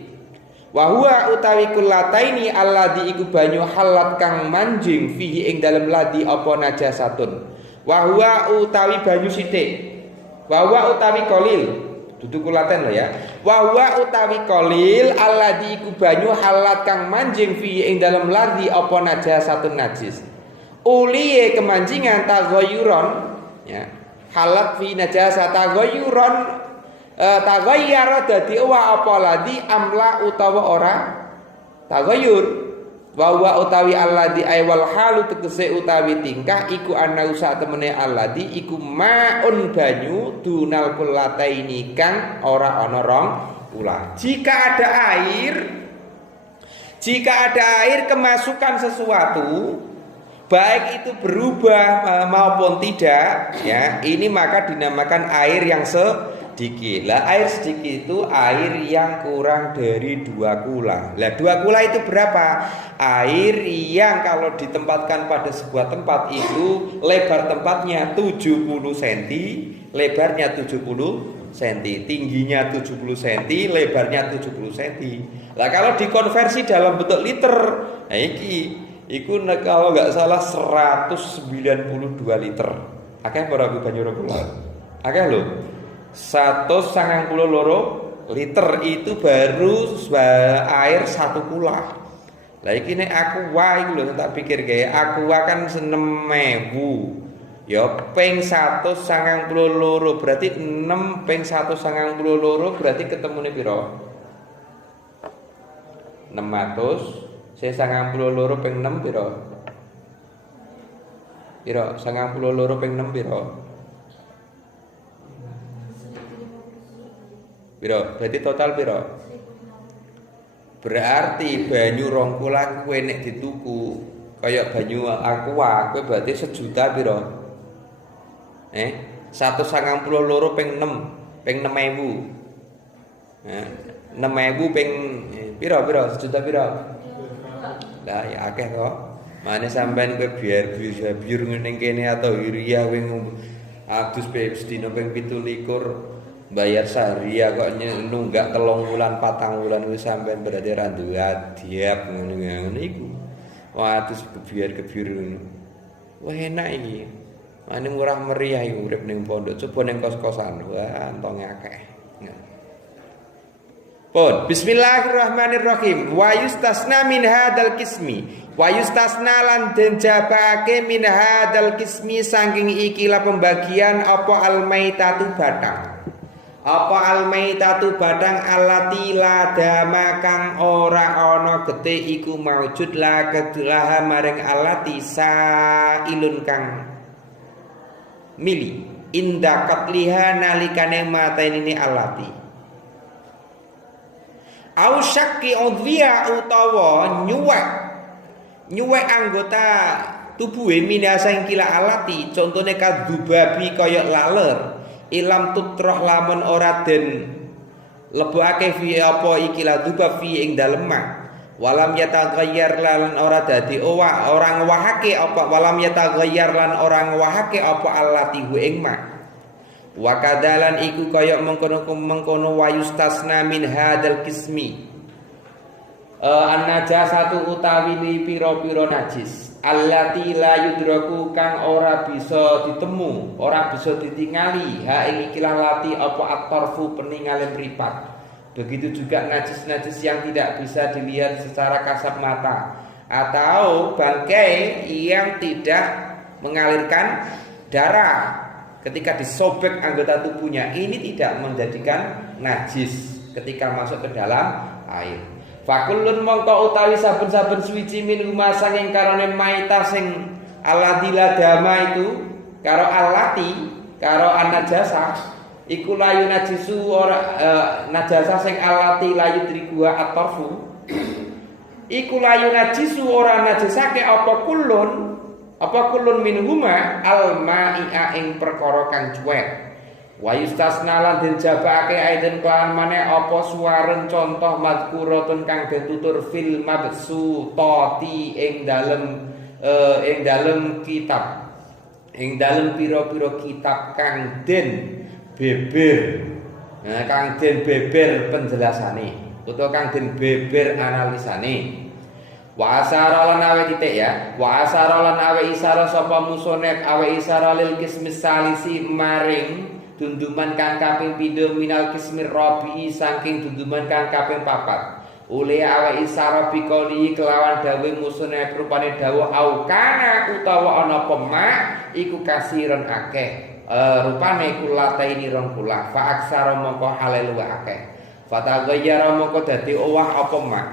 Wa huwa utawi kullataini alladhi iku banyu halat kang manjing fihi ing dalem ladi apa najasatun. Wa huwa utawi banyu sithik. Wa huwa utawi qalil. Dudu kulaten lho ya. Wa huwa utawi qalil alladhi iku banyu halat kang manjing fihi ing dalem ladi apa najasatun najis. Uliye kemancingan taghayyuron ya halat fi najasa taghayyuron taghayyara dadi wa apa ladi amla utawa ora taghayyur wa wa utawi alladhi aywal halu tegese utawi tingkah iku ana usa temene alladhi iku maun banyu dunal kullataini kang ora ana rong ulah. Jika ada air kemasukan sesuatu baik itu berubah maupun tidak ya, ini maka dinamakan air yang sedikit. Lah air sedikit itu air yang kurang dari 2 kula. Lah 2 kula itu berapa? Air yang kalau ditempatkan pada sebuah tempat itu lebar tempatnya 70 cm, lebarnya 70 cm, tingginya 70 cm, lebarnya 70 cm. Lah kalau dikonversi dalam bentuk liter, nah iku kalau nggak salah 192 liter. Akeh ora banyu kula. Akeh lho. 192 liter itu baru air 1 kula. Lah iki nek aqua iku lho tak pikir gawe aqua kan 6.000. Ya ping 192 berarti 6 ping 192 berarti ketemune pira? 600 92 ping 6 pira? Pira? 92 ping 6 pira? Pira? Berarti total pira? Berarti banyu 2 kula kowe nek dituku kaya banyu aqua kowe berarti 1 juta pira? 192 ping 6 ping 6.000. 6.000 ping pira 1 juta pira? Lah ya akeh kok. Mane sampean kowe biar ngene kene atau Hiria kowe adus sedina ping 17 bayar sehari kok nunggak 3 wulan 4 wulan wis sampean berarti ra duwe adiab ngono iku. Wah adus kebiar ngono. Wah enak iki. Mane murah meriah iki urip ning pondok, coba ning kos-kosan. Wah antonge akeh. Pun bismillahirrahmanirrahim. Wa yustasna min hadzal qismi. Wa yustasna lan den jabake min hadzal qismi saking ikilah pembagian apa almaitatu batang. Apa almaitatu batang allati la dama kang ora ana getih iku maujud la kedulaha maring allati sailun kang mili inda qatliha nalikane matenine allati. Au syakki udhiya utawa nyuwek anggota tubuhe minasa ing kila alati contone kadzubabi kaya laler ilam tutroh lamun ora den lebokake fi apa ikilah dzubab fi ing dalem mak walam yataghayyar lan ora dadi orang wahake apa walam yataghayyar lan orang wahake apa alati hu ing mak. Wa kadalan iku kaya mengkono wayustasna min hadzal qismi an-najasatu utawi li pira-pira najis allati la yudraku kang ora bisa ditemu ora bisa ditingali ha ing ikilah lati apa at-tarfu peninggalan mripat. Begitu juga najis-najis yang tidak bisa dilihat secara kasat mata atau bangkai yang tidak mengalirkan darah ketika disobek anggota tubuhnya, ini tidak menjadikan najis ketika masuk ke dalam air. Fakulun mongko utawi saben-saben suwiji min huma sanging karone maita sing aladila dama itu karo alati karo anajasa iku layu najisu ora najasa sing alati layu trigua atarfu iku layu najisu ora najisake apa kulun min huma alma'i'a ing perkara kang cuek. Wa yustasna lan den jabake aiden kelawan maneh apa suwaren contoh mazkuratun kang den tutur fil mabsutati ing dalem kitab ing dalem pira-pira kitab kang den beber. Nah, kang den beber penjelasane utawa kang den beber analisane. Wa asara lan awe titik ya. Wa asara lan awe isara sapa musonef awe isara lil qismis salisi maring dunduman kang kaping 7 minal qismir rabi saking dunduman kang kaping 4. Ule awe isara bikoli kelawan dawe musonef rupane dawuh au kana utawa ana pemak iku kasiron akeh. Rupane kula taini rong kula fa aksara mongko halelu akeh. Fataghayyara mongko dadi owah apa mak.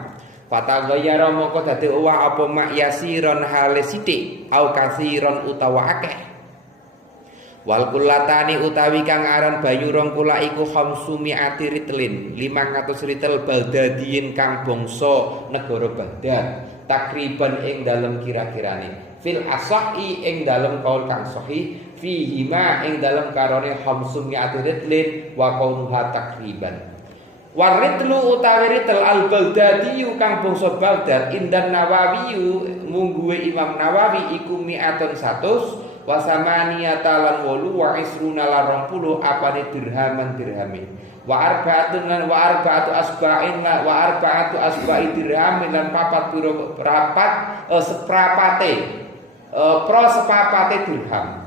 Fataghayyara mongko dadi owah apa mak yasiron hale sithik au kasiron utawa akeh. Wal kullatani utawi kang aran banyu rong kula iku khamsumi'ati ritlin 500 ritel baldadiyin kang bangsa negara Baghdad takriban ing dalem kira-kirane fil asai ing dalem kaul kang sahih fihima ing dalem karone khamsum mi'atin wa kaunuha takriban. Waritlu utawi ritel al-Baghdadi kang bangsa Baghdad indan Nawawi mungguwe Imam Nawawi iku mi'atun 100 wa samaniyata lan 8 wa isruna lan 20 apane dirhamin wa arba'atu asba'in dirhamin lan papat pira rapat seprapate prosepapate dirham.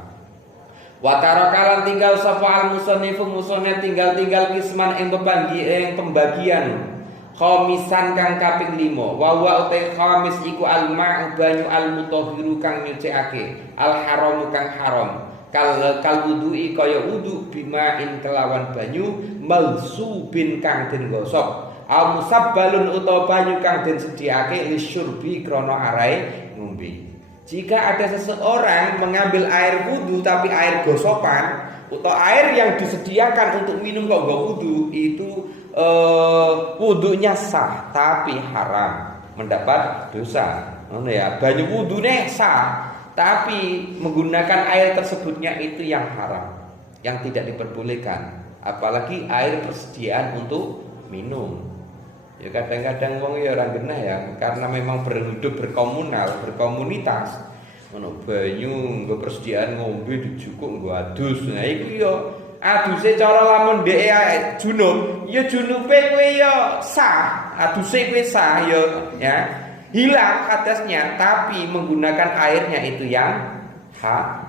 Wa tarakalan tinggal sapa al musannifu musannif tinggal kisman ing pembagian khamisan kang kaping 5 wa wa utai khamis iku al ma'u banyu al mutahhiru kang nyucikake al haram kang haram kal wudu'i kaya wudu bima in kelawan banyu malsubin kang den gosok al musabbalun utawa banyu kang den sediake lisyurbi krana arae ngombe. Jika ada seseorang mengambil air wudhu tapi air gosokan atau air yang disediakan untuk minum kok gak wudhu, itu wudhunya sah tapi haram, mendapat dosa. Ya, banyu wudhunya sah tapi menggunakan air tersebutnya itu yang haram, yang tidak diperbolehkan. Apalagi air persediaan untuk minum. Ya kadang-kadang wong ya ora genah ya karena memang berhidup berkomunitas. Ono banyu nggo persediaan ngombe dijukuk nggo adus. Nah iku ya aduse cara lamun dhek junub, ya junupe kowe ya sah. Aduse kowe sah ya hilang hadasnya tapi menggunakan airnya itu yang haram.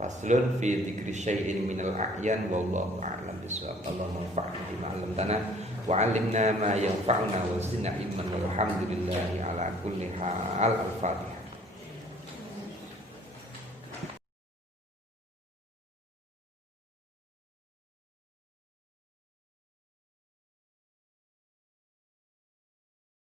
Faslun fi dzikri syai'in minal a'yan wallahu a'lam bishawab. Allahumma fa'alna bima 'allamtana wa 'allimna ma yanfa'una wa zidna ilman walhamdulillahi ala kulli hal. Al-Fatihah.